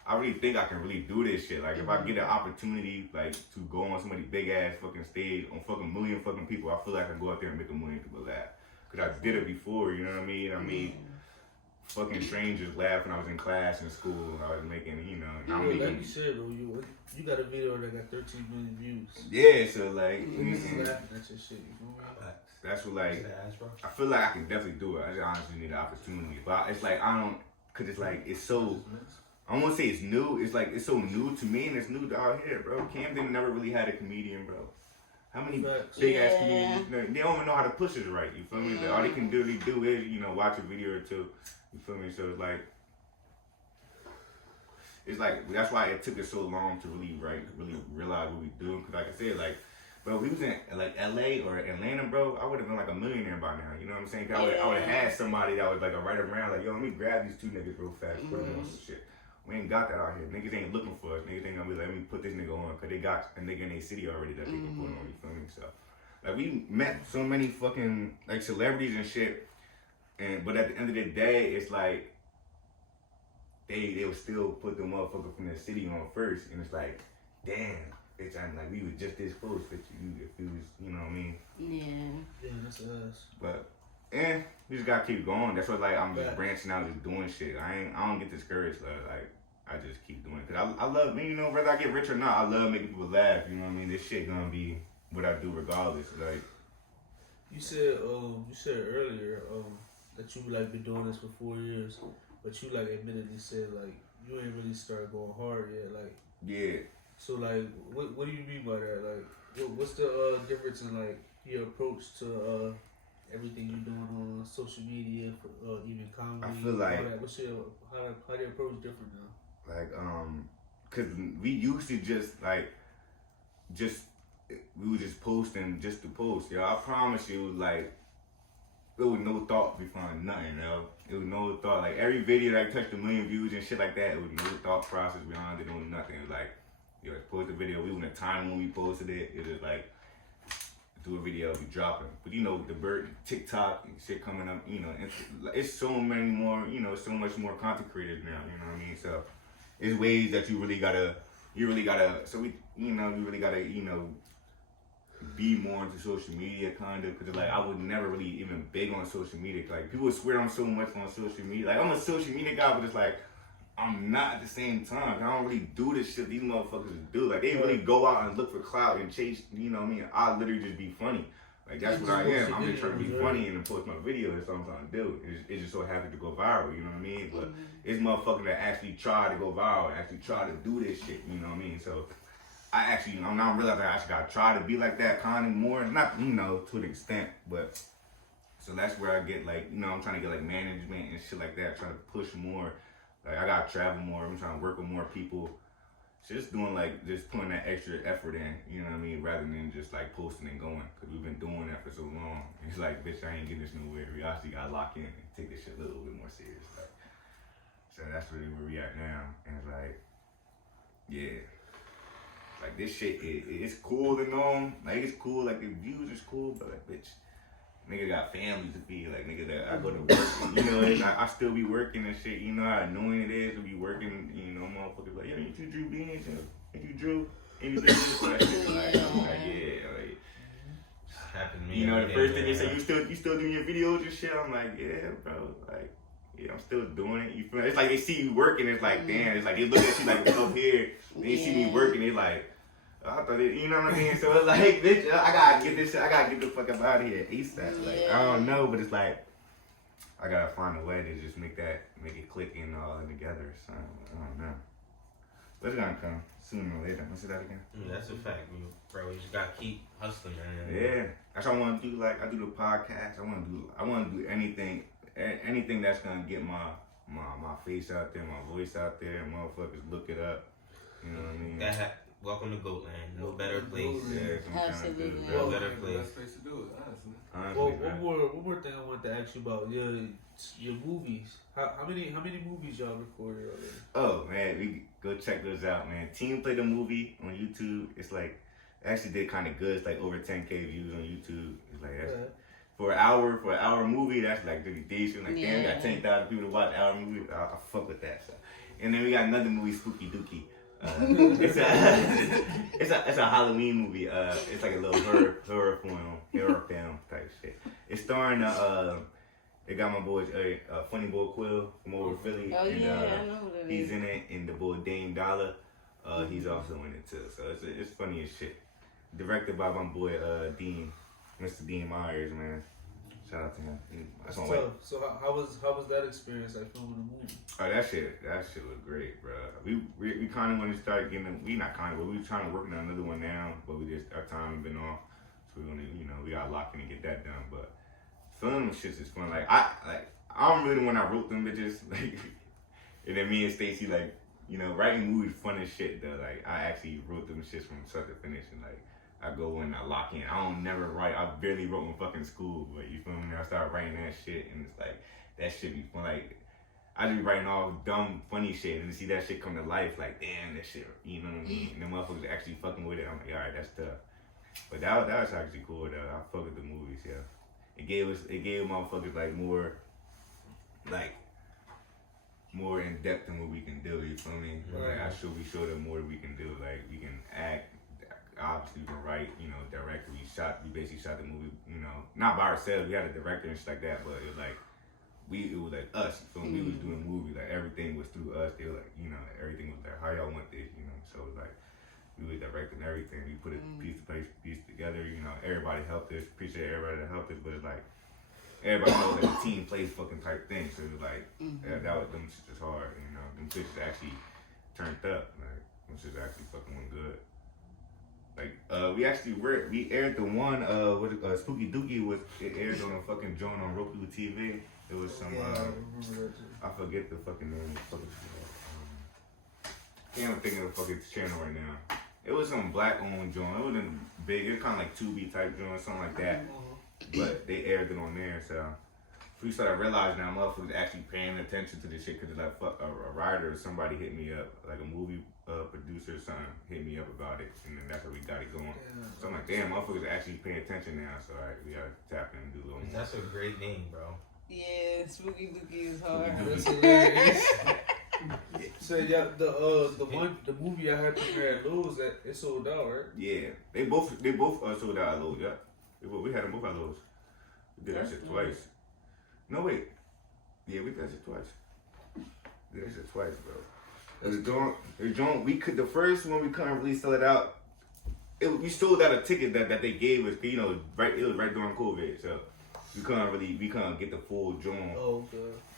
I really think I can really do this shit. Like if I get an opportunity, like to go on somebody big ass fucking stage on fucking million fucking people, I feel like I can go out there and make a million people laugh. Cause I did it before, you know what I mean? I made fucking strangers laugh when I was in class in school. I was making, like you said, bro, you got a video that got 13 million views. Yeah, so like, laughing at your shit. That's what like, I feel like I can definitely do it. I just honestly need the opportunity, but it's like I don't, cause it's like it's so. I don't want to say it's new. It's like it's so new to me and it's new out here, bro. Camden never really had a comedian, bro. How many big ass comedians? They don't even know how to push it right. You feel me? Like, all they can really do is watch a video or two. You feel me? So it's like that's why it took us so long to really realize what we doing. Cause like I said, like, bro, we was in like LA or Atlanta, bro. I would have been like a millionaire by now. You know what I'm saying? I would have had somebody that was like a right around, like, yo, let me grab these two niggas real fast, put them on some shit. We ain't got that out here. Niggas ain't looking for us. Niggas ain't gonna be like, let me put this nigga on, cause they got a nigga in their city already that they can put on. You feel me? So, like, we met so many fucking like celebrities and shit, but at the end of the day, it's like they will still put the motherfucker from the city on first, and it's like, damn, bitch, I'm like we was just this close with you if it was, you know what I mean? Yeah, that's us. But. We just gotta keep going. That's what I'm just branching out, just doing shit. I don't get discouraged. Like I just keep doing it. Cause I love, whether I get rich or not, I love making people laugh. You know what I mean? This shit gonna be what I do regardless. Like you said earlier that you like been doing this for 4 years, but you like admittedly said like you ain't really started going hard yet. Like yeah. So like what do you mean by that? Like what's the difference in like your approach to everything you're doing on social media, even comedy? I feel like all that. What's how do you approach different now? Like cause we used to we were just posting just to post. Yo, I promise you, like there was no thought behind nothing. It was no thought. Like every video that touched 1 million views and shit like that, it was no thought process behind it. No nothing. It was like, yo, let's post a video. We were in a time when we posted it. It was like. Do a video, be dropping. But the bird, TikTok and shit coming up, it's so many more, so much more content creators now, you know what I mean? So it's ways that you really gotta, so we, you really gotta, be more into social media kind of, cause like I was never really even big on social media. Like people swear I'm so much on social media. Like I'm a social media guy, but it's like, I'm not at the same time. I don't really do this shit these motherfuckers do. Like, they really go out and look for clout and chase, you know what I mean? I literally just be funny. Like, that's what I am. I'm just trying to be funny and post my video. That's what I'm trying to do. It just so happens to go viral, you know what I mean? But it's motherfuckers that actually try to go viral, actually try to do this shit, you know what I mean? So, I'm not realizing I actually gotta try to be like that kind of more. Not, to an extent, but so that's where I get like, I'm trying to get like management and shit like that, trying to push more. Like I gotta travel more. I'm trying to work with more people. Just doing just putting that extra effort in, you know what I mean, rather than just like posting and going, because we've been doing that for so long. It's like, bitch, I ain't getting this nowhere. We actually gotta lock in and take this shit a little bit more serious. Like, so that's really where we at now. And it's like, yeah, like this shit, it's cool to know. Like it's cool, like the views is cool, but like, bitch, nigga got families to feed. Like nigga, that I go to work, I still be working and shit. You know how annoying it is to be working. Motherfuckers like, yo, you two DrewBeans, you Drew, anything so that shit. Like, I'm like, yeah, like. Happened to me. The first thing they say, you still doing your videos and shit. I'm like, yeah, bro, like. Yeah, I'm still doing it. You feel me? It's like they see you working. It's like, damn. It's like they look at you like up here. They see me working. They like, I thought it, you know what I mean? So it's like, bitch, I gotta get this shit. I gotta get the fuck up out of here ASAP. Like, I don't know, but it's like, I gotta find a way to just make it click and all together. So I don't know. But it's gonna come sooner or later. Let's say that again. Yeah, that's a fact, bro. You just gotta keep hustling, man. Yeah, that's what I want to do. Like I do the podcast. I want to do anything that's gonna get my face out there, my voice out there, and motherfuckers look it up. You know what I mean? Welcome to G.O.A.T land. No better place. Yeah, Absolutely. No better place. Best place to do it, honestly. Well, one more thing I wanted to ask you about your movies. How many movies y'all recorded already? Oh man, we go check those out, man. Team Play the movie on YouTube. It's like actually did kind of good. It's like over 10K views on YouTube. It's like that's, for an hour movie, that's like really decent. Like damn, we got 10,000 people to watch an hour movie. I fuck with that. So. And then we got another movie, Spooky Dookie. It's a Halloween movie. It's like a little horror film type shit. It's starring it got my boy Funny Boy Quill from over Philly. Oh and, yeah, I know who that he's is. in it, and the boy Dame Dollar. He's also in it too. So it's funny as shit. Directed by my boy Mr. Dean Myers, man. Shout out to him. That's my way. So how was that experience like filming the movie? Oh, that shit was great, bro. We kind of want to start getting. We not kind of, but we trying to work on another one now. But our time has been off, so we want to, we got to lock in and get that done. But filming shit is fun. I'm really the one that wrote them bitches. Like, and then me and Stacy, like, writing movies fun as shit though. Like, I actually wrote them shits from start to finish, and like. I go in, I lock in. I don't never write. I barely wrote in fucking school, but you feel me? I start writing that shit, and it's like that shit be fun. Like I just be writing all dumb, funny shit, and to see that shit come to life, like damn, that shit. You know what I mean? And the motherfuckers actually fucking with it. I'm like, all right, that's tough. But that was actually cool. Though I fuck with the movies. Yeah, it gave motherfuckers more in depth than what we can do. You feel me? Right. Like we showed them more we can do. Like we can act. Obviously, we can write, direct. We basically shot the movie, not by ourselves. We had a director and shit like that, but it was like us. So we was doing a movie, like everything was through us. They were like, everything was like, how y'all want this, So it was like we were directing everything. We put it piece together. Everybody helped us. Appreciate everybody that helped us, but it's like everybody knows like a team plays fucking type thing. So it was like that was them shit is hard. Them shit actually turned up. Like them shit actually fucking went good. Like we aired the one Spooky Dookie it aired on a fucking joint on Roku TV. It was some I forget the fucking name. Can't think of the fucking channel right now. It was some black owned joint. It wasn't big. It was kind of like Tubi type joint, something like that. But they aired it on there, so we started realizing now motherfuckers actually paying attention to this shit because like a writer or somebody hit me up, like a movie producer or something hit me up about it, and then that's how we got it going. So I'm like, damn, motherfuckers are actually paying attention now, so we gotta tap in and do a little more. That's a great name, bro. Yeah, Spooky Dookie is hard. That's hilarious. So yeah, the movie I had premiere at Lowe's that it sold out, right? Yeah, they both sold out at Lowe's. Yeah, we had them both at Lowe's. We did that shit twice. No wait, yeah, we did that shit twice. We did that shit twice, bro. The first one we couldn't really sell it out. We sold out a ticket that they gave us. It was right during COVID, so we couldn't get the full joint. Oh,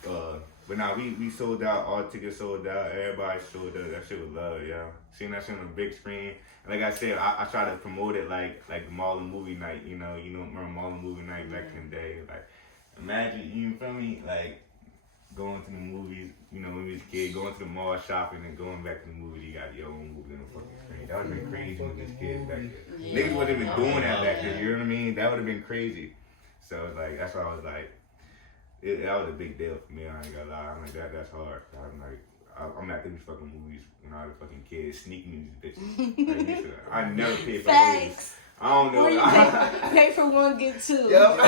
okay. But now we sold out. All tickets sold out. Everybody sold out. That shit was love, yeah. Seeing that shit on the big screen. And like I said, I try to promote it like Marlon movie night. You know, remember Marlon movie night back in the day. Like, imagine, you feel me? Like going to the movies. You know, when we was a kid, going to the mall shopping and going back to the movie. You got your own movie on the fucking screen. That would have been crazy when we was kids back then. Niggas wouldn't have been doing that back then. You know what I mean? That would have been crazy. So it's like that's why I was like. That was a big deal for me. I ain't gonna lie. I'm like that's hard. I'm at these fucking movies when I was a fucking kid, sneaking these bitches. Like, I never paid for movies. I don't know. Or you pay for one, get two. Yep.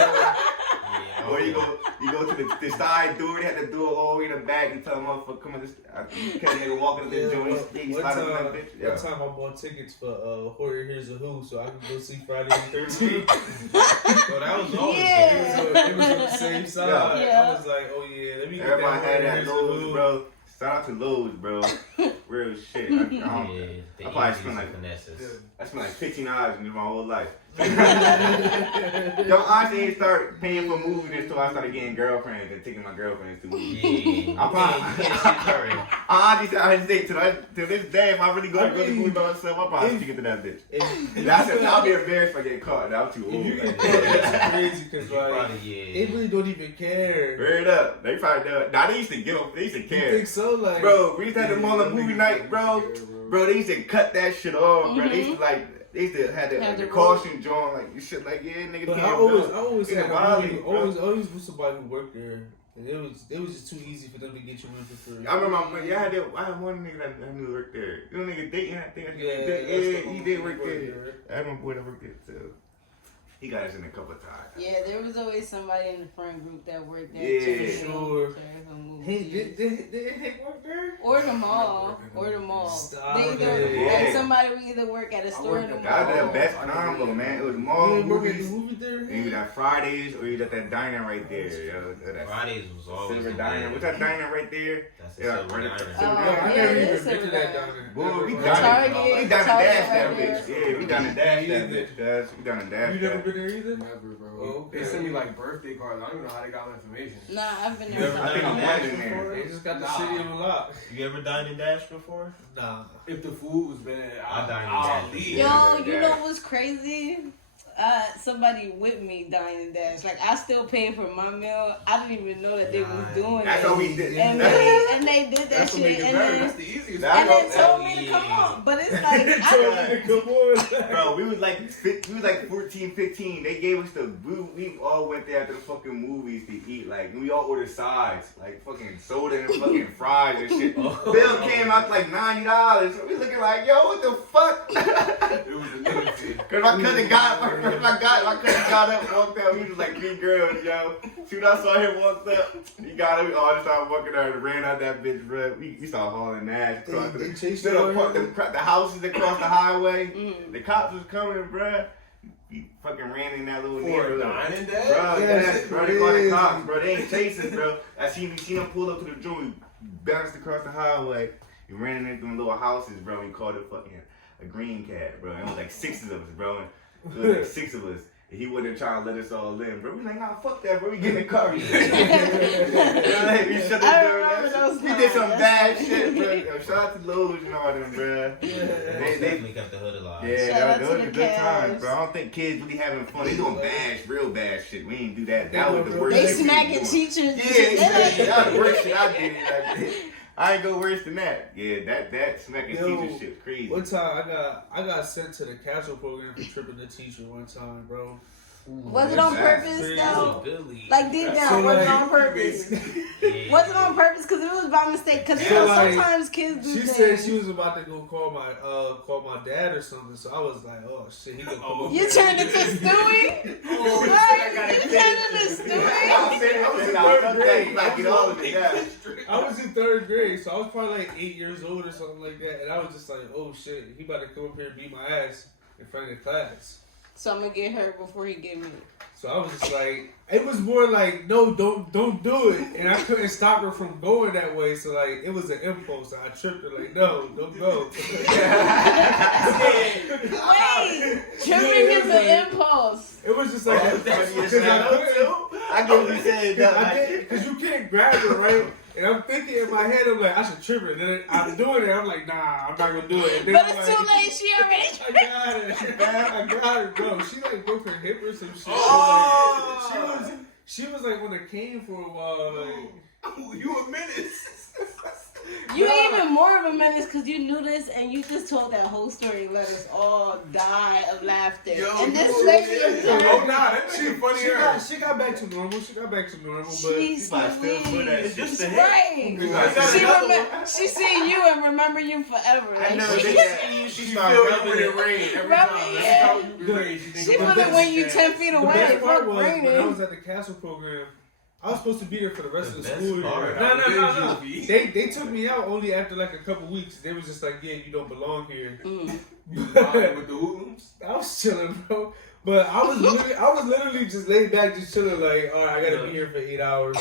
Or you go to the side door. They had the door all the way in the back. You tell them, motherfucker, come on this. You can't even walk in the joint. One time I bought tickets for Horror Here's a Who, so I could go see Friday the 13th. So that was always it was on the same side. Yeah. I was like, oh yeah, let me get Everybody that had that Horror Here's a Lowe's, Who. bro. Shout out to Lowe's, bro. Real shit. I probably spent like I spent like $15 in my whole life. Yo, I honestly ain't start paying for movies until I started getting girlfriends and taking my girlfriends to movies. Yeah. I honestly say to this day, if I really go to the movie by myself, I'll probably stick it to that bitch. I'll be embarrassed if I get caught. I'm too old. That's crazy because like they really don't even care. Word up. They probably do. Nah, they used to give up. They used to care. You think so? Like, bro, we used to have them on the movie night, bro. Bro, they used to cut that shit off, bro. They used to they used to have the caution joint, like you shit, like nigga. But can't I always had always with somebody who worked there, and it was just too easy for them to get you in for free. I remember I had one nigga that I knew worked there. You know, nigga dating. I think he did work there. I had my boy that worked there too. He got us in a couple of times. Yeah, there was always somebody in the friend group that worked there Yeah. too. Sure. Hey, did Hank work there? Or the mall. Stop They either, it. like somebody would either work at a store in the mall. That was the best combo, man. It was You mall didn't work at the movies. movie there? And you got Fridays or you got that diner right there. Yo, that Fridays was always Silver Diner. What's that diner right there? That's a Yeah, silver right diner. Oh, I yeah, never it even is been to that Silver diner. Boy, we Never. done Target, we done to Target dash that right there. bitch. Yeah, we done to dash that either. bitch, guys. We done to dash You never that. been there either? Never, bro. Oh, okay. They sent me like birthday cards. I don't even know how they got my information. Nah, I've been You there. ever I think done I'm Dash one in there. before? They just got the Nah. city on lock. You ever dined in Dash before? Nah. If the food was bad, I dined in I'll Dash. leave. Yo, you know what's crazy? Somebody with me Dine and Dash. Like I still paid for my meal. I didn't even know that they was doing That's it. what we did. And they did that That's what shit, make it and better. then That's the easiest. That- and they told me to come on. But it's like Come on. Bro, we was like 14, 15. They gave us we all went there after the fucking movies to eat. Like we all ordered sides, like fucking soda and fucking fries and shit. Bill came out to like $90. So we looking like, yo, what the fuck? It was a nigga shit. Cause my cousin got up, walked out. We was like 3 girls, yo. Soon I saw him walked up, he got up. We all just started walking out and ran out that bitch, bro. We started hauling ass across They the chased stood you up, out the houses across the highway. Mm. The cops was coming, bro. We fucking ran in that little For neighborhood. dining Bro, dad? yes, bro, they called the cops, bro. They ain't chasing, bro. We seen them pull up to the joint. We bounced across the highway. We ran in them little houses, bro. We called it fucking a green cat, bro. It was like 6 of us, bro. It was like 6 of us. And he wasn't trying to let us all in, bro. We like, nah, fuck that, bro. We getting in the car. We shut the I door. remember those We did some times. bad shit, bro. Yo, shout out to Lowe's and all them, bro. They definitely kept the hood alive. Yeah, Shout out those to were the good times, Cavs. bro. I don't think kids really having fun. They doing real bad shit. We ain't do that. That was the worst They shit we smacking was doing. teachers. Yeah, exactly. That was the worst shit I did. Like, I ain't go worse than that. Yeah, that smacking teacher shit's crazy. One time I got sent to the capsule program for tripping the teacher one time, bro. Was it on purpose crazy. though? Billy. Like deep down, So, was it like, on purpose? Yeah. Was it on purpose? Because it was by mistake. Because So, like, sometimes kids do She things. said she was about to go call my dad or something, so I was like, oh shit, he gonna come up. You turned into Stewie? Oh, Right? You turned into Stewie? I was in 3rd grade, so I was probably like 8 years old or something like that, and I was just like, oh shit, he about to come up here and beat my ass in front of the class. so I'm gonna get hurt before he get me. So I was just like, it was more like, no, don't do it, and I couldn't stop her from going that way. So like, it was an impulse. I tripped her like, no, don't go. Wait, tripping is an impulse. It was just like, I get what you said. because you can't grab her, right? And I'm thinking in my head, I'm like, I should trip her. And then I'm doing it. I'm like, nah, I'm not gonna do it. And then But I'm it's like, too late. She already. I got her, bro. She like broke her hip or some shit. Oh! Like, she was like on the cane for a while. Like, You a menace. You ain't even more of a menace because you knew this and you just told that whole story and let us all die of laughter. Yo, and this you lady a is menace. Oh, nah, that shit funnier. she got back to normal. She got back to normal, but She's might still put that sweet. shit. Just a hit. Right. She seen you and remember you forever. I Like, know she She started feel you rubbing when it. it rain every Rub time. it, Every yeah. time you rain, she she think feel about it when you that. 10 feet the away. best part Fuck was when I raining. was at the Castle program. I was supposed to be there for the rest The of the best school year. part. No. Benji. They took me out only after like a couple weeks. They was just like, yeah, you don't belong here. Mm. You vibing with the hoodlums? I was chilling, bro. But I was literally just laid back, just chilling. Like, all right, I gotta be here for 8 hours.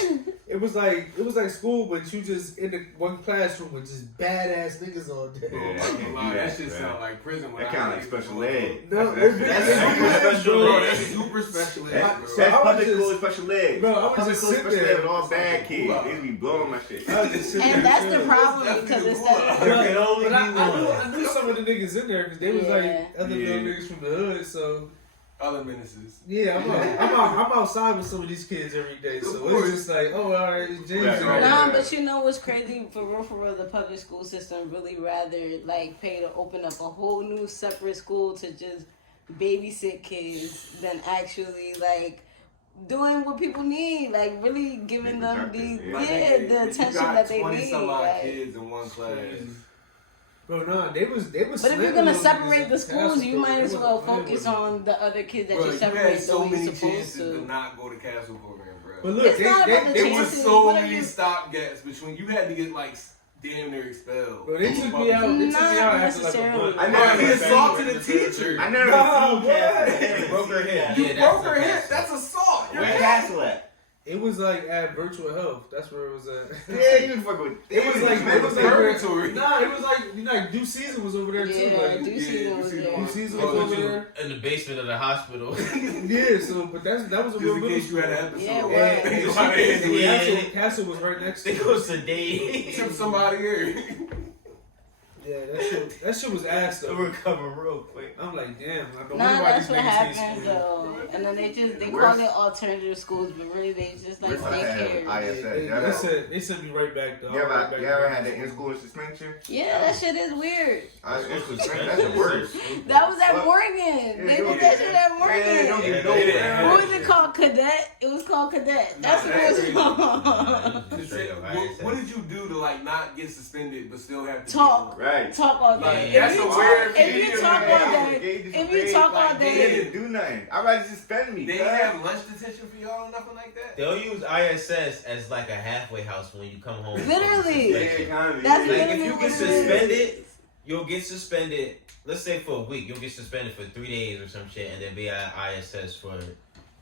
It was like school, but you just in the one classroom with just badass niggas all day. Bro, I'm not gonna lie, that shit sound like prison. That kind of like special ed. No, That's that's super special Bro, ed. that's super special ed, bro. So That's I was public just- school special ed. Bro, I was Public just school sitting special ed there. with all bad kids. They be blowing my shit. I was just sitting And there that's the chilling. problem That's because the instead of There can only But be I one. knew some of the niggas in there because they was Yeah. like other Yeah. little niggas from the hood. So Other menaces. yeah, I'm outside with some of these kids every day. So it's just like, oh, all right, it's James. Right, in right, there. Nah, but you know what's crazy? For real, the public school system really rather like pay to open up a whole new separate school to just babysit kids than actually like doing what people need, like really giving them the the attention that they need. Some odd Like. kids in one class. Bro, no, they was. But if you're slamming gonna those niggas separate in the schools, Castle, you bro. might They as well wasn't playing focus with them. on the other kids that Bro, you you separate had the so way many you're supposed chances to to. not go to Castle program, bro. But look, It's not about the There chances. was so What are many you- stopgaps between. You had to get like damn near expelled. Bro, they took me out. They took me Not out after like a necessarily. month. I Bro, never he been assaulted a teacher. I never No, seen Castle. Broke her hip. You Yeah, broke that's her the hip. best. That's assault. You're Where a Castle at? It was like at Virtual Health. That's where it was at. Yeah, you was fucking with. It was like purgatory. Nah, it was like Due Season was over there too. Yeah, Like Due Season was there. Due Season Oh, was over did you- there. In the basement of the hospital. Yeah, so but that was a Just real in middle case you had an school. episode. Yeah, And- right. and You had to handle it. Castle was right next to They it. go sedate. Trip somebody here. Yeah, that shit was ass though. Recover real quick. I'm like, damn, I don't know Nah, why that's these what niggas hate happens school. though. And then they Where's- call it alternative schools, but really they just like Where's that daycare. at? ISS. They sent me right back though. You ever had that in-school suspension? Yeah, that shit is weird. In-school suspension, that's the worst. That was at What? Morgan. Yeah, They don't did get that shit at Yeah, Morgan. don't get Yeah, no they did. bad. What was it called? Cadet? It was called Cadet. That's what it was called. What did you do to like not get suspended but still have to Talk. Right. Talk all day. Like, that's If a you weird talk- if you feeling, talk man. all day, if you talk all They day, didn't do nothing. I'd rather suspend me. They cuz. didn't have lunch detention for y'all or nothing like that? They'll use ISS as like a halfway house when you come home. from Literally. suspension. Yeah, kind of. That's Like literally if you what get it suspended, is. you'll get suspended. Let's say for a week, you'll get suspended for 3 days or some shit, and then be at ISS for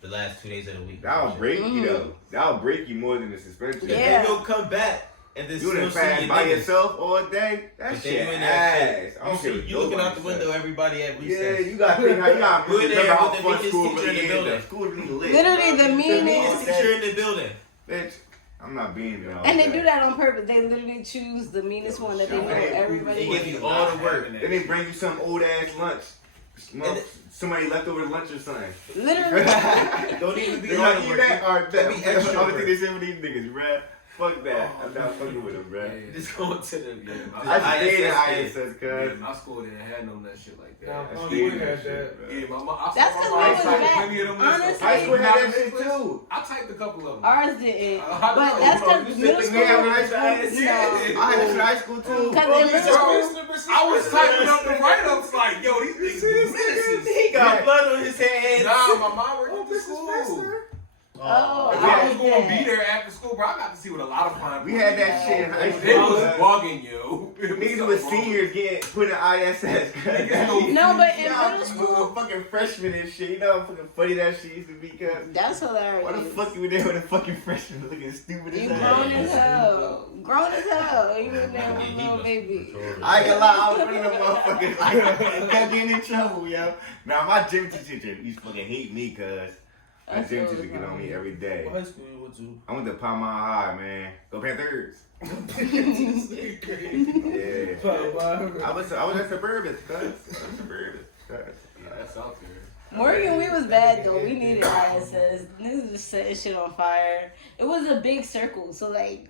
the last 2 days of the week. That'll break you though. That'll break you more than the suspension. And Yeah. then you'll come back and then You still done see fast your by niggas. yourself all day. That But shit then you in ass. there, I don't care what you looking out the nobody window, says. everybody at Yeah, recess. you gotta think how you gotta You in there remember how with the fun meanest school teacher in really the is. building. though. School really lit. Literally the The meanest. meanest teacher in the building. Bitch, I'm not being there all And they day. do that on purpose. They literally choose the meanest one that they know They everybody. give you all the work. Then they bring you some old ass lunch. And Somebody leftover lunch or something. Literally. Don't even be They all like the eat work. that or They be extra I would work. think they say with these niggas, bruh. Fuck that. I'm not fucking with them, bruh. Just going to the I stayed at ISS. ISS, Yeah, cuz. my school didn't have none of that shit like that. Nah, I my stayed boy in had that that. shit, bruh. Yeah, my That's 'cause we I was typed back. plenty of them lists. Honestly. High school had that shit too. I typed a couple of them. Ours didn't. I But know, that's bro. because You middle said they have school. high school? No. I had this in high school too. Because Bro, in middle school. I was typing up the write-ups like, yo, these niggas is menaces. He got blood on his hands. Nah, my mom worked at the school. Oh, If I was going to be there after school, bro, I got to see what a lot of fun. We had that shit in high school. They was bugging, yo. Niggas was seniors getting put in ISS. No, but in middle was school, fucking freshmen and shit. You know how fucking funny that shit used to be, cuz. that's hilarious. Why the fuck you were there with a fucking freshman looking stupid as You hell? grown as hell. Grown as hell. You in there with a little baby. I ain't gonna lie, I was one of them motherfuckers like kept getting in trouble, yo. Now my gym teacher used to fucking hate me, cuz. My gym teacher get on me every day. What high school you went to? I went to Palm High, man. Go Panthers. Yeah. I was at Suburban, cuz. Suburban, cuz. Yeah, that's out there. Morgan, we was bad though. We needed ISS. Niggas just setting shit on fire. It was a big circle, so like,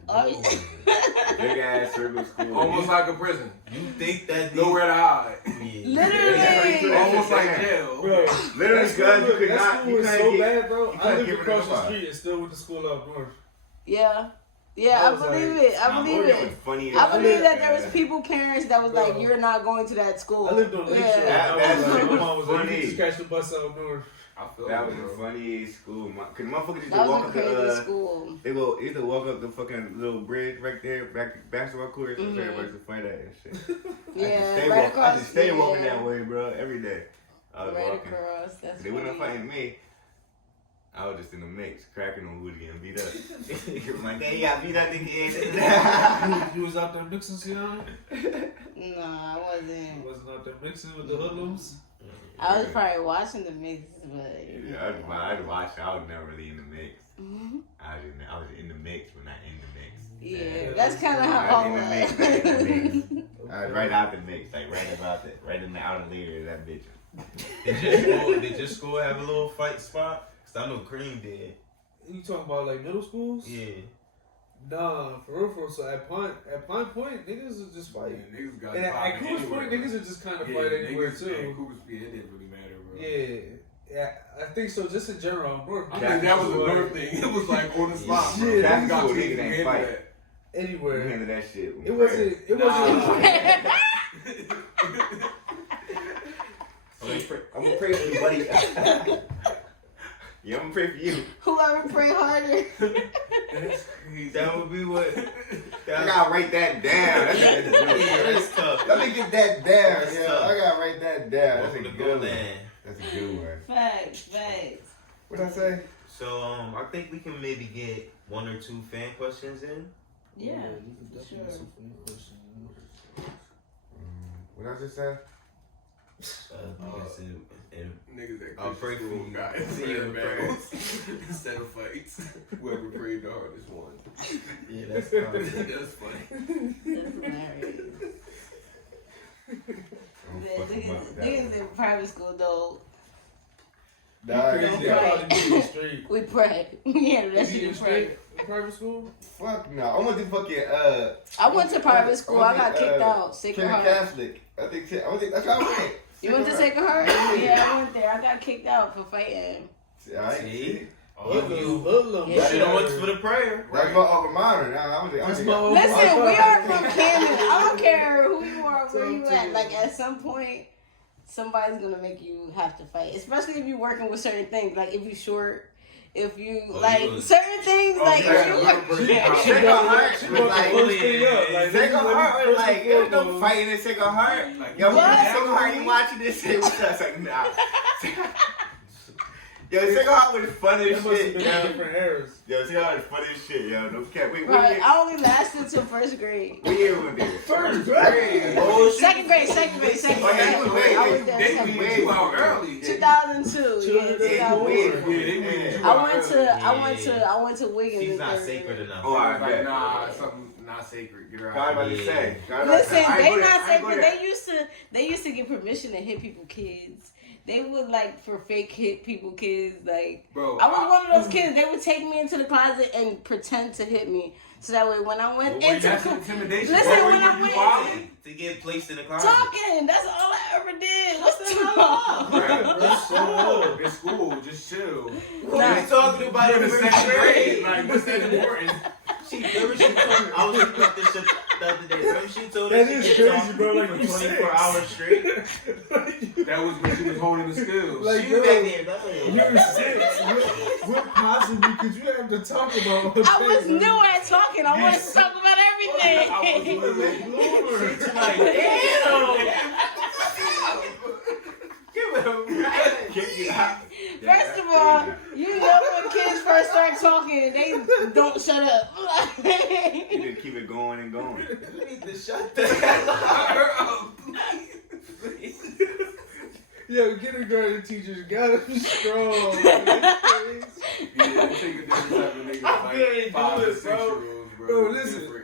Big ass circle school. Almost like a prison. You think that Nowhere to hide. literally. Almost like jail. Bro, Literally, cuz you could that not. school You was couldn't so get. bad, bro. you I couldn't lived give it across a the fuck. street and still went to school up north. Yeah, I I was believe like, it. I believe Morgan it. was funny as I believe shit, that there was man. people, parents that was like, Bro. "You're not going to that school." I lived on Lakeshore. Yeah. That My shit was mom was like, funny. you just catch the bus out north. I feel That it, was bro. the funniest school. Cause motherfuckers used to That walk was a up crazy the. school. They go used to walk up the fucking little bridge right there, back basketball court. So everybody to fight at and shit. Yeah, right across. I just stay walking yeah. that way, bro, every day. I was Right walking. across. That's They wouldn't funny. fighting me. I was just in the mix, cracking on who was getting beat up. I'm like, hey, you got beat up again. You was out there mixing, Sienna? Nah, I wasn't. You wasn't out there mixing with the hoodlums? I was probably watching the mixes, but. Yeah, I'd watch. I was never really in the mix. Mhm. I was in the mix, but not in the mix. Yeah, that's kind of how I all was in the mix, was. not in the mix. I was right out the mix, like right in the outer layer of that bitch. Did your school have a little fight spot? Cause I know Cream did. You talking about like middle schools? Yeah. Nah, for real. So at Pine Point, niggas are just Yeah, fighting. niggas got And at popping Coors anywhere, Point, bro. niggas are just kind of Yeah, fight anywhere niggas- too. Yeah, Coors, it didn't really matter, bro. Yeah, I think so. Just in general, north. I think that was a North thing. It was like on the spot, bro. Yeah, That that's got cool, to niggas ain't fight. that. We Anywhere. handle that shit. It wasn't. It wasn't. I'm gonna pray for you, buddy. Yeah, I'm gonna pray for you. Whoever pray harder. That's crazy. That would be what. I gotta write that down. That's a good Yeah, one. that's tough. Let me get that down, That's yo. tough. I gotta write that down. Welcome That's to a good one. Goland. That's a good one. Facts. What'd I say? So I think we can maybe get one or two fan questions in. Yeah, you could definitely sure. get some funny questions. What I just say? And Niggas that I'll pray for Christian you. got See you in battles instead of fights. Whoever prayed the hardest won. yeah, that's fine. That's funny. That's hilarious. I'm fucking up with that Niggas one. in private school though, Nah, Crazy. yeah. I probably be in the street. we pray. We handle that You shit in in the prayer. street? In private school? Fuck no. I went to fucking I went to private school. I got kicked out. Sacred Trinity Heart. Catholic. I think that's how I went. You went to Sacred Heart? Yeah, I went there. I got kicked out for fighting. Alright. See? Hoodlum, hoodlum. Yeah. You know what's for the prayer. That's my alma mater. Nah, I That's was my alma Listen, mater. we are from Canada. I don't care who you are, where you at. Like at some point, somebody's gonna make you have to fight. Especially if you're working with certain things. Like if you short, if you certain things. Like yeah, if you work. Sacred Heart She was brought the like, first thing up. Like, Sacred let me Heart was first like, and there's no foremost- fighting in Sacred Heart. Like, Yo, What? Sacred Heart, you watching this shit with us? Like, nah. Yo, Sacred Heart was funny That as must have shit, been yo. different eras. Yo, Sacred Heart was funny as shit, yo. No cap. Wait, Right, I only lasted till first grade. what year we went there? First grade. Oh, shit. Second grade. Oh, yeah, you was way- I was there They second beat grade. you out early. 2002. Children Yeah, Day Yeah, 2002. way- Yeah, they beat you I out went early. I went to Wiggins. She's in not third sacred grade. enough. Oh, I Like, bet. nah, something not sacred. You're God about right. to say. Listen, I they ain't go not there. I ain't go sacred. there. They used to get permission to hit people kids. They would like for fake hit people kids. Like Bro, I was one of those kids. They would take me into the closet and pretend to hit me. So that way when I went into that's the intimidation. listen, Bro, when I you went violent. To get placed in the closet. talking, that's all I ever did. What's the wrong? Right, That's so old. It's school, just chill. What are you talking about You're in in the first second grade. grade? Like, what's that important? Remember she told me, I was thinking about this shit the other day. Remember she told That us is she crazy, could talk bro, like for you 24 said. hours straight? That was when she was holding the skills. Like, She yo, back there. That's you're 6. What possibly could you have to talk about? I was new at talking. I want to talk about everything. She's like, damn. Give it a right. First of all, you know when kids first start talking, they don't shut up. You just keep it going and going. You need to shut the hell up. Yo, kindergarten teachers gotta be strong. Man. Yeah, they take a different type of nigga. I couldn't Like 5 do or it, 6 bro. year olds, bro. Bro, listen.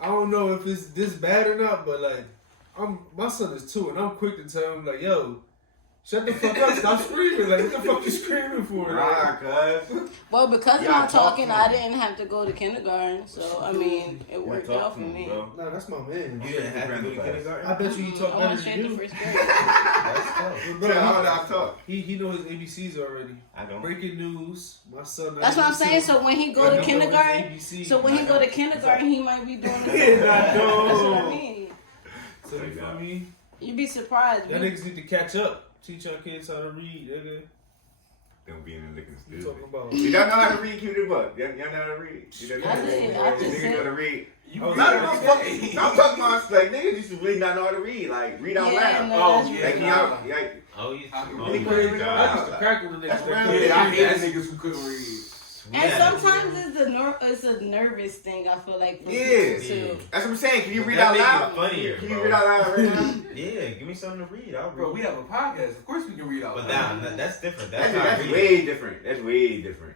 I don't know if it's this bad or not, but like, my son is 2, and I'm quick to tell him like, yo, shut the fuck up, stop screaming. Like, what the fuck you screaming for? Nah, cuz. Well, because of Yeah, my talk talking, to I him. didn't have to go to kindergarten. So, I mean, it worked talk out to for him, me. bro. Nah, that's my man. You didn't have to go to kindergarten? I bet you he talk I better went than straight to you. first grade. That's tough. Bro, Tell how I talk. he know his ABCs already. I don't. Breaking news. My son. That's what I'm saying. So when he go to kindergarten, so when he go to kindergarten, he might be doing it. Yeah, I That's what I know. mean. So you feel me? You'd be surprised. Y'all niggas need to catch up. Teach our kids how to read, nigga. Don't be in there looking You stupid. talking about? You don't know how to read, keep the book. Y'all know how to read. You don't know how to I did. read. I just Niggas said- know how to read. Oh, No, yeah. I'm talking about like niggas used to really not know how to read. Like read out Yeah, loud. no, Oh, that's yeah. Like, true. y'all, like, Oh, you. I can Oh, read. my I used God. to crack on the niggas. That's that real. couldn't Yeah, I read. hate niggas who couldn't read. And Yeah. sometimes it's a nervous thing. I feel like for Yeah. people too. that's what I'm saying. Can you read That out make it loud? funnier, Can you bro. read out loud right now? Yeah, give me something to read. I'll read. Bro, we have a podcast. Of course we can read out But loud. now, that's different. That's That's, not that's reading. way different. That's way different.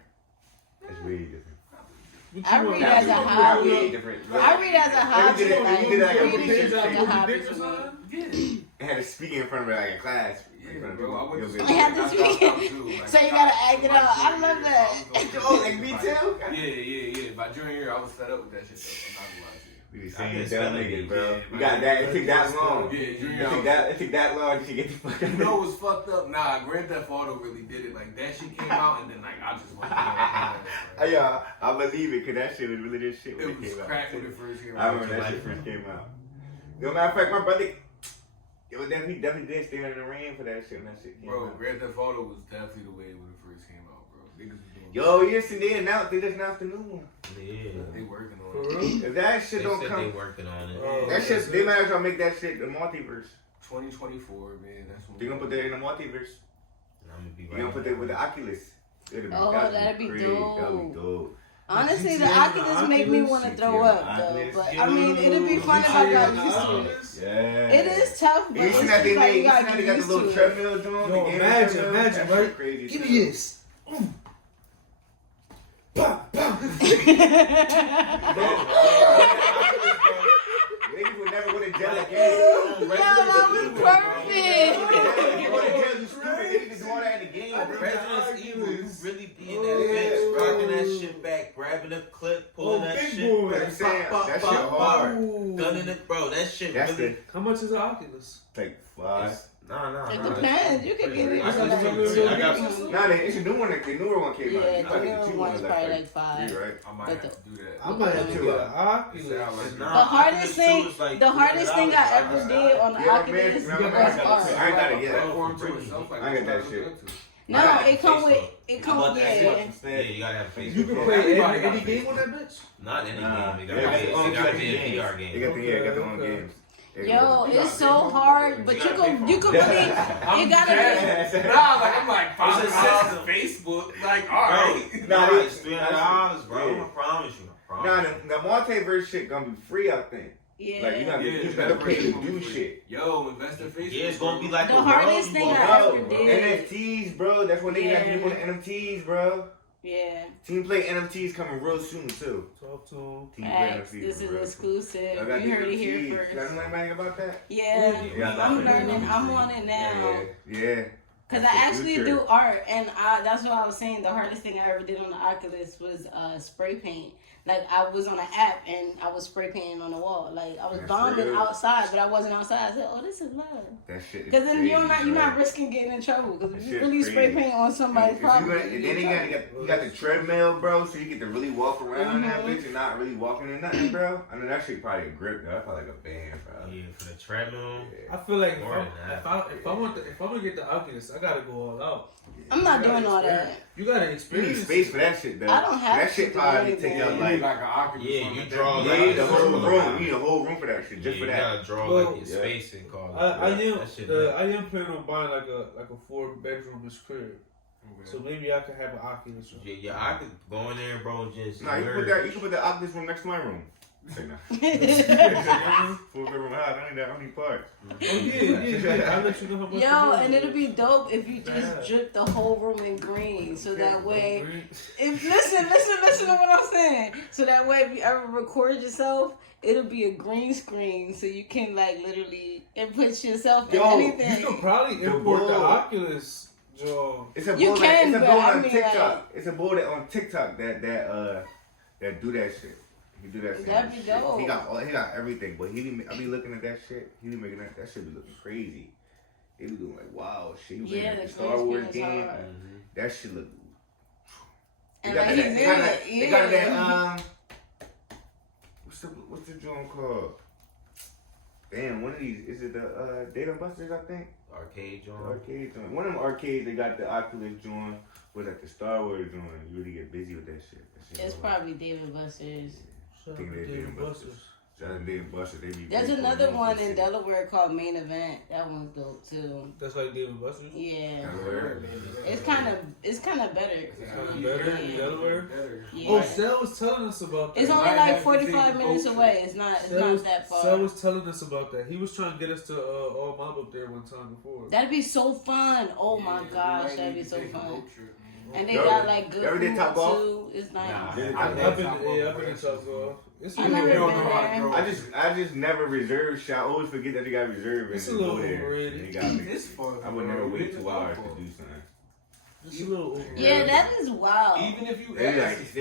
That's way different. What I you read want? as a That's hobby. way different. I read as a hobby. You did it- Like, you did it like a reading research is like thing. a hobby Dick or for me. something? I had to speak in front of like a class. Yeah, bro, I went to You'll school. be- I have to I speak. dropped out too. Like, So you gotta act it out. I love junior year, that. so I was going Oh, like me too? Yeah. By junior year, I was fed up with that shit, though. I'm not gonna lie to you. We be I saying guess dumb that'd niggas, be- bro. yeah, We got that. It took that long. Yeah, junior year, It took that long to get the fuck out. You know what's fucked up? Nah, Grand Theft Auto really did it. Like, that shit came out, and then, like, I just went Yeah, I believe it, cause that shit was really this shit when It it was came out. crack when it first came I out. remember that shit first came out. No matter of fact, my brother, it was definitely did stand in the rain for that shit when that shit came Bro, out. Grand Theft Auto was definitely the way when it first came out, bro. Niggas was doing Yo, yes, and they just announced the new one. Yeah. They working on For it. real? If that shit They don't said come, they working on it. Oh. that shit, they might as well make that shit the multiverse. 2024, man. That's when They gonna put that in the multiverse. I'm gonna be You gonna put that with the Oculus. Oh, that'd be crazy. dope. That'd be dope. Honestly, the GTA and the Oculus make me Oculus, want to GTA throw and up the though. Oculus. But I mean, it'd be fun if I got used to it. Yeah. It is tough, but You it's seen just that they like made? you You seen gotta that they get got the used little to it. treadmill joint? Yo, the gaming imagine, treadmill? imagine, That right? shit crazy Give as me fuck. this. Bah, bah. Niggas would never go to jail again. Yo, that was perfect. You go to jail, you stupid. They need to do all that in the game, bro. Resident Evil, you really be in Oh, that yeah, bitch, bro. rocking that shit back, grabbing the clip, pulling Oh, that big shit. boy. What I'm saying, Pop, that pop, shit pop, hard. Ooh. Gunning it, bro. That shit That's really. the How much is an Oculus? like five. Nah. It depends. You could get it I for got like some- I got some- Nah, it's a new one. The newer one came out. Yeah, You the probably newer get two one's ones, probably like $5. three, right? I might But have to do that. I might have to Two get up. an Oculus. Nah, The hardest Oculus thing, two is like the hardest thing I $300, ever bro. did on the Yeah, Oculus man, was I got art. I ain't got it yet. Platform to itself, like, I got that what shit. you up to? No, it come with I it come bought with that yeah. Yeah, you gotta have a You Facebook. can Yeah, play everybody got any a game on that bitch? Not any Nah. game. Yeah, It gotta be a VR They game. got the own Okay. games. Yo, it's so hard, but you could really, I'm you gotta be. Nah, like, I'm like, It's a $5 system. Facebook. Like, Bro, alright. Nah, nah, they- it's $300, bro. Yeah. I promise you. I Nah, promise. the multiverse shit gonna be free, I think. Yeah. Like you gotta Yeah, you gotta pay to that's do free. shit. Yo, invest in Facebook. Yeah, it's gonna be like The a hardest world thing you I gonna ever go, bro. did. NFTs, bro. That's what they got to Yeah. do with NFTs, bro. Yeah, Team Play NFTs coming real soon too. Talk to him. Team Play facts. NFTs This is real soon. exclusive. Y'all got You heard it NFTs. here Y'all know first. anything about that? Yeah, Yeah, I'm learning. I'm on it now. Yeah. Cause That's I the actually future. do art, and that's what I was saying. The hardest thing I ever did on the Oculus was spray paint. Like I was on an app and I was spray painting on the wall. Like I was That's bombing real. outside, but I wasn't outside. I said, "Oh, this is love." That shit is Because then crazy, you're not bro. risking getting in trouble. Because That if you shit really spray crazy. paint on somebody's And property, then you they get in trouble. you got the treadmill, bro, so you get to really walk around in that Mhm. bitch and not really walking in nothing, bro. I mean, that shit probably a grip, though. That's probably like a band, bro. Yeah, for the treadmill. Yeah. I feel like More than that. if I'm gonna get the Oculus, I gotta go all out. I'm not You gotta doing all that. experience- You gotta You need experience space for that shit, though. I don't have that to shit do probably anything. take up You need like like an Oculus. Yeah, on you the draw thing. you need like the a whole circle room. around. You need a whole room for that shit, just Yeah, for you that. gotta draw Well, like your yeah. space and call it. I am That shit dope. I am planning on buying like a 4-bedroom crib. Okay. So maybe I could have an Oculus. Yeah, I could go in there, bro, and just. Nah, you can put merge. that. You can put the Oculus room next to my room. Like, nah. 4-bedroom house. I need that. I need parts. Oh yeah. I'll let you know how much. Yo, it is. and it'll be dope if you just Yeah. drip the whole room in green, so that way. Green. If listen to what I'm saying. So that way, if you ever record yourself, it'll be a green screen, so you can like literally input yourself in Yo, anything. You could probably The import the bull. Oculus, Joe. It's a You boy can, it's a but boy I on mean, TikTok. like- It's a boy that on TikTok that do that shit. He do that That'd same be shit. dope. He got everything, but I be looking at that shit. He be making that shit be looking crazy. They be doing like wow shit. He be Yeah, making the the Star Wars green screen is game. hard. That shit look. And got like that- he's they in got it, that- They got yeah. that what's the joint called? Damn, one of these is it the Data Busters? I think. Arcade The joint. arcade joint. One of them arcades they got the Oculus joint. Was like the Star Wars joint. You really get busy with that shit. That shit It's hard. probably David Buster's. Shout out Think to they David did Buster's. Shout out to Dave Buster. They be There's really another putting one for in shit. Delaware called Main Event. That one's dope too. That's like David Buster's. Yeah, Delaware. it's kind of better. Better in Delaware. Yeah. Oh, Sel was telling us about that. It's only Might like have to 45 take a minutes boat away. It's not that far. Sel was telling us about that. He was trying to get us to all mob up there one time before. That'd be so fun. Oh my gosh, that'd be so fun. And they got like good Every day food Top Golf? too. It's nice. Nah. I've been to Top Golf. It's a I never little, been there. I just never reserve shit. I always forget that you got reserved and It's a just go little there. overrated. And you got me. It's fun. I would never wait 2 hours to do something. it's a little overrated. Yeah, that is wild. Even if you They be ask, like,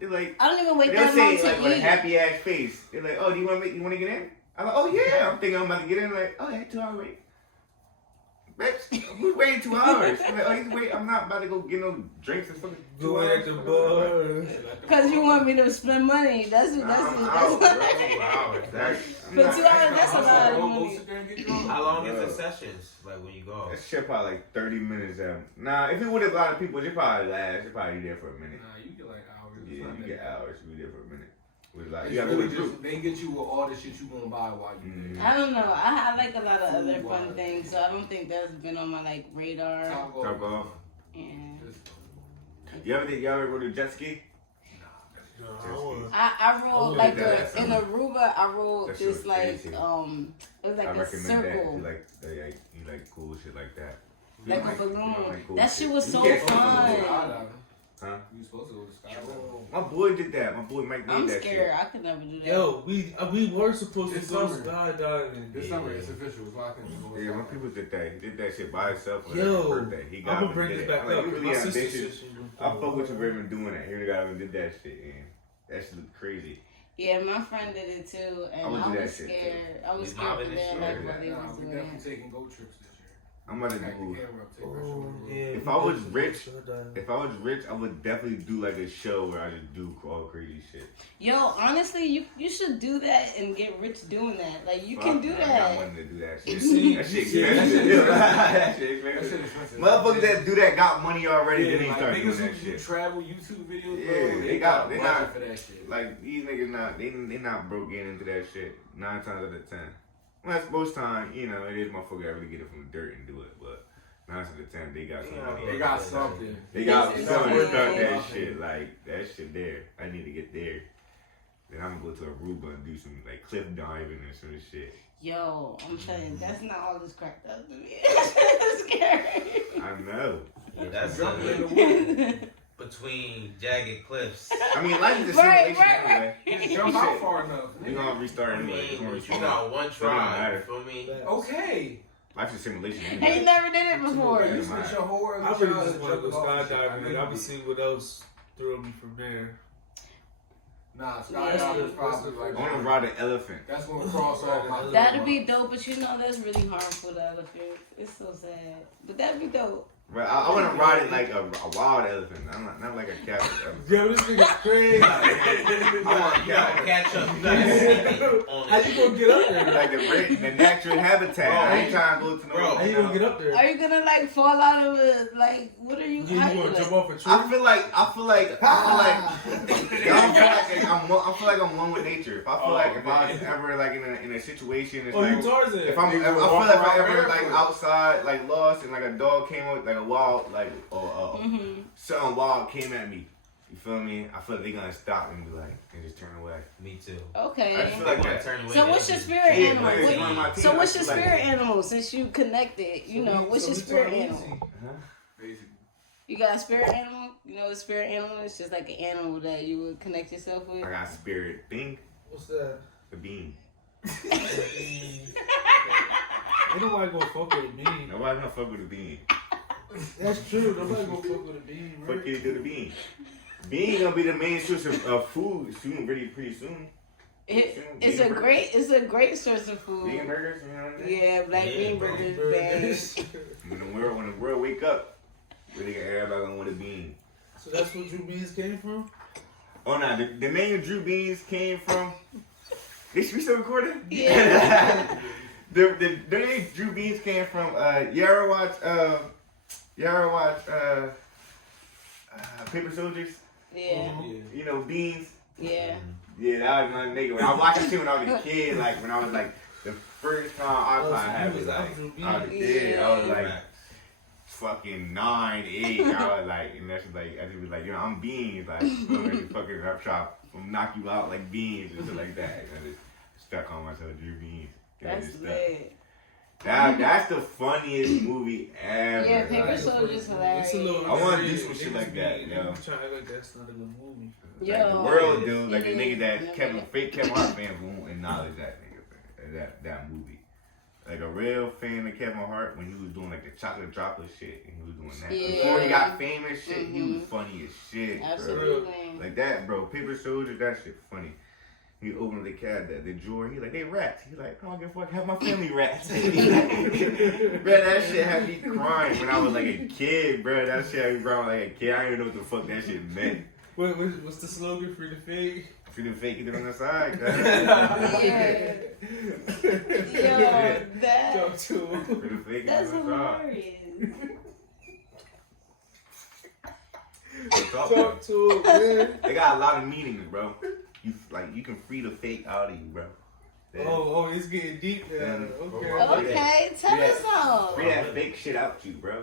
they're like, I don't even wait they'll that say long it like to with a eat. happy ass face. They're like, oh, you want to get in? I'm like, oh yeah. I'm thinking I'm about to get in. Like, oh yeah, 2 hour wait. Bitch, we waiting 2 hours. I'm like, oh, you wait. I'm not about to go get no drinks and fucking 2 Go hours. at the bar. Cause you want me to spend money. That's Nah, I'm out, bro. 2 hours. I'm For not- 2 hours, that's a lot of go money. sit there and get drunk. How long is the sessions? Like when you go? That shit probably like 30 minutes. Nah, if it would have a lot of people, it probably last. It probably be there for a minute. Nah, you get like hours. It's Yeah, not you that get bad. hours. You be there for a minute. With like, It's you gotta really go just, they get you with all the shit you gonna buy while you there. I don't know. I like a lot of other Food fun wise. things, so I don't think that's been on my like radar. Top golf. Top golf. Yeah. You ever rode a jet ski? I Oh, rode like that in Aruba. I rode That shit this was like crazy. it was like I a recommend circle. that. You like cool shit like that. Like a You balloon. like cool That shit was You so can't go to fun. the Huh? You supposed to go to skydiving. My boy did that. My boy Mike did I'm that scared. shit. I could never do that. Yo, we were supposed This to go summer. skydiving. This summer it's official. It's locked in. Yeah, my people did that. He did that shit by himself on Yo, his birthday. He got I'm up gonna and bring did this it. back I'm like, up. you really My sister ambitious. said she was I fuck with you for even doing that. He really got up and did that shit, and that shit looked crazy. Yeah, my friend did it too, and I would do I that was shit, scared. I was Your scared mom for and them, shit. like what they Nah, was we doing. definitely taking GO trips this year. I'm about to Pack the do. camera up, take our Oh, shoulder. yeah. If I was rich, If I was rich, I would definitely do like a show where I just do all crazy shit. Yo, honestly, you should do that and get rich doing that. Like you can Fuck, do I got that. money to do that You shit. see- That shit you see- expensive. That shit That expensive. shit expensive. Motherfuckers that do that got money already, Yeah, then they like start niggas doing who that do shit. travel YouTube videos, Yeah, bro, they got- they budget not- for that shit. Like these niggas they not broke getting into that shit 9 times out of 10. Well, that's most time, you know, it is motherfucker that really get it from the dirt and do it, but 9 out of 10 they got some money. They got something. They got It's something to something. start that shit. Like that shit there. I need to get there. Then I'm gonna go to Aruba and do some like cliff diving and some shit. Yo, I'm telling you, that's not all this cracked up to me. It's scary. I know. Yeah, that's Jumping in the water. between jagged cliffs. I mean, life is a Right, simulation right, anyway. Just jump out far enough. You're gonna restart I anyway. You're gonna mean, you restart. got one Doesn't try. matter. You feel me? Okay. Life's a simulation And anyway. you never did it before. You spent your whole early I really childhood just want to go jumping off and shit. skydiving. I I'm never gonna did. see what else throw me from there. Nah, skydiving is probably like. I want to ride an elephant. That's gonna cross off my list. That'd be dope, but you know that's really harmful to elephants. It's so sad, but that'd be dope. But I want to ride it like a wild elephant. I'm not like a captive elephant. Yo, this nigga crazy. I want a You gotta captive. catch up. You gotta see it on How it. you gonna get up there? Like the natural habitat. Bro, I ain't trying to go to no. bro, How you gonna get up there? Are you gonna like fall out of a like? What are you? You how you gonna jump like? off a tree? I feel like I feel like I'm one with nature. If I feel like if I was ever like in a situation, it's Oh, like you Tarzan. if I feel like if I ever like outside like lost and like a dog came up like a wild like or something wild came at me. You feel me? I feel like they're gonna stop and be like and just turn away. Me too. Okay. I feel They like wanna that. turn away. So what's your spirit Yeah, animal? but it's Wait, one of my so team. what's I your feel like- spirit animal? Since you connected, you know, what's your spirit animal? Basically. You got a spirit animal? You know, a spirit animal is just like an animal that you would connect yourself with. I got spirit thing, What's that? the bean. Ain't nobody gonna fuck with a bean. Nobody gonna fuck with the bean. That's true. Nobody gonna fuck with a bean, right? Fuck you to the bean. Bean gonna be the main source of food soon, pretty soon. It's a great source of food. Vegan burgers, you know what I mean? Yeah, black bean burgers, bang. When the world wake up, really everybody gonna want a bean. So that's where DrewBeans came from? Oh no, the name DrewBeans came from. We still recording? Yeah. the name DrewBeans came from. You ever watch Paper Soldiers? Yeah. You know beans. Yeah. Yeah, that was my nigga. When I watched that shit when I was a kid, like when I was like the first time I so had you was was like Drew I was a Beans. kid. I was like Right. fucking 9, 8. I was like, and that's like I just was like, you know, I'm beans, like fucking up shop, I'm knock you out like beans and shit like that. And I just stuck on myself, DrewBeans. That's lit. That's the funniest movie ever. Yeah, Paper Right. Soldiers hilarious. It's a little I wanna do underrated. some shit Niggas like that, be- yo. niggas trying to act like that's not a good movie. Like the Yo. world dude, like the Yeah. nigga that Yeah. fake Kevin Hart fans won't acknowledge that nigga, that movie. Like a real fan of Kevin Hart when he was doing like the chocolate droplet shit and he was doing that. Yeah. Before he got famous shit, he was Mhm. funny as shit, bro. Absolutely. Like that, bro. Paper Soldier, that shit funny. He opened the cab, the drawer. He like, they rats. He like, I don't give a fuck. Have my family rats. Bro, that shit had me crying when I was like a kid, bro. That shit had me crying like a kid. I didn't even know what the fuck that shit meant. What's the slogan for the fake? If you didn't fake it on the side, cuz. Yeah. Yo, that Talk to him. If you didn't fake it that's on the side. hilarious. Talk to him, man. They got a lot of meanings, bro. You can free the fake out of you, bro. Yeah. Oh, it's getting deep now. Yeah. Okay. Okay, tell Yeah. us all. Free that fake shit out you, bro.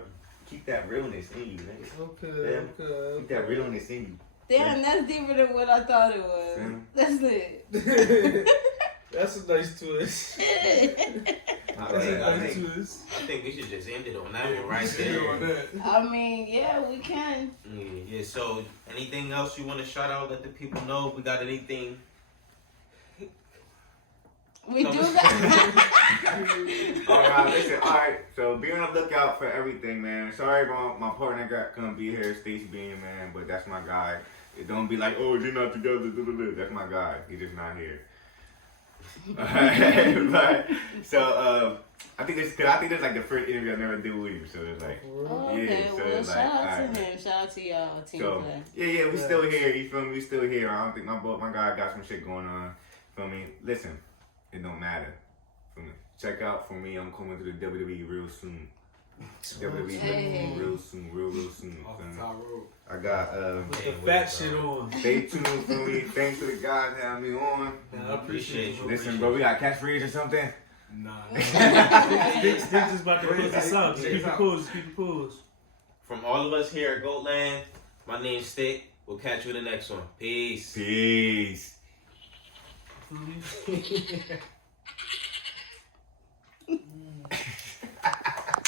Keep that realness in you, nigga. Okay. Keep that realness in you. Damn, that's deeper than what I thought it was. Yeah. That's it. That's a nice twist. I That's a nice think twist. I think we should just end it on that one right there. I mean, yeah, we can. Yeah. So, anything else you want to shout out? Let the people know if we got anything. We do got. Alright, listen, alright, so be on the lookout for everything, man. Sorry my partner couldn't be here, Stacey Bean, man, but that's my guy. It don't be like, oh, you're not together, that's my guy. He just not here. Alright, but, so, I think this is like the first interview I never did with him, so it's like, Oh, Yeah, okay, so well, it's shout like, out alright, to him. Shout out to y'all, Team so, Play. yeah, we still here, you feel me, we still here. I don't think my guy got some shit going on, feel me? Listen, it don't matter, feel me? Check out for me, I'm coming to the WWE real soon. WWE Hey. real soon, real soon. Off feel the me? top road. I got With the fat shit on. stay tuned for me. Thanks to the guys having me on. Man, I appreciate you. Listen, bro, we got catchphrase or something. Nah. Sticks is about to close this out. Just keep it cool. Just keep it cool. From all of us here at Goatland, my name's Stick. We'll catch you in the next one. Peace. Peace. Feel me?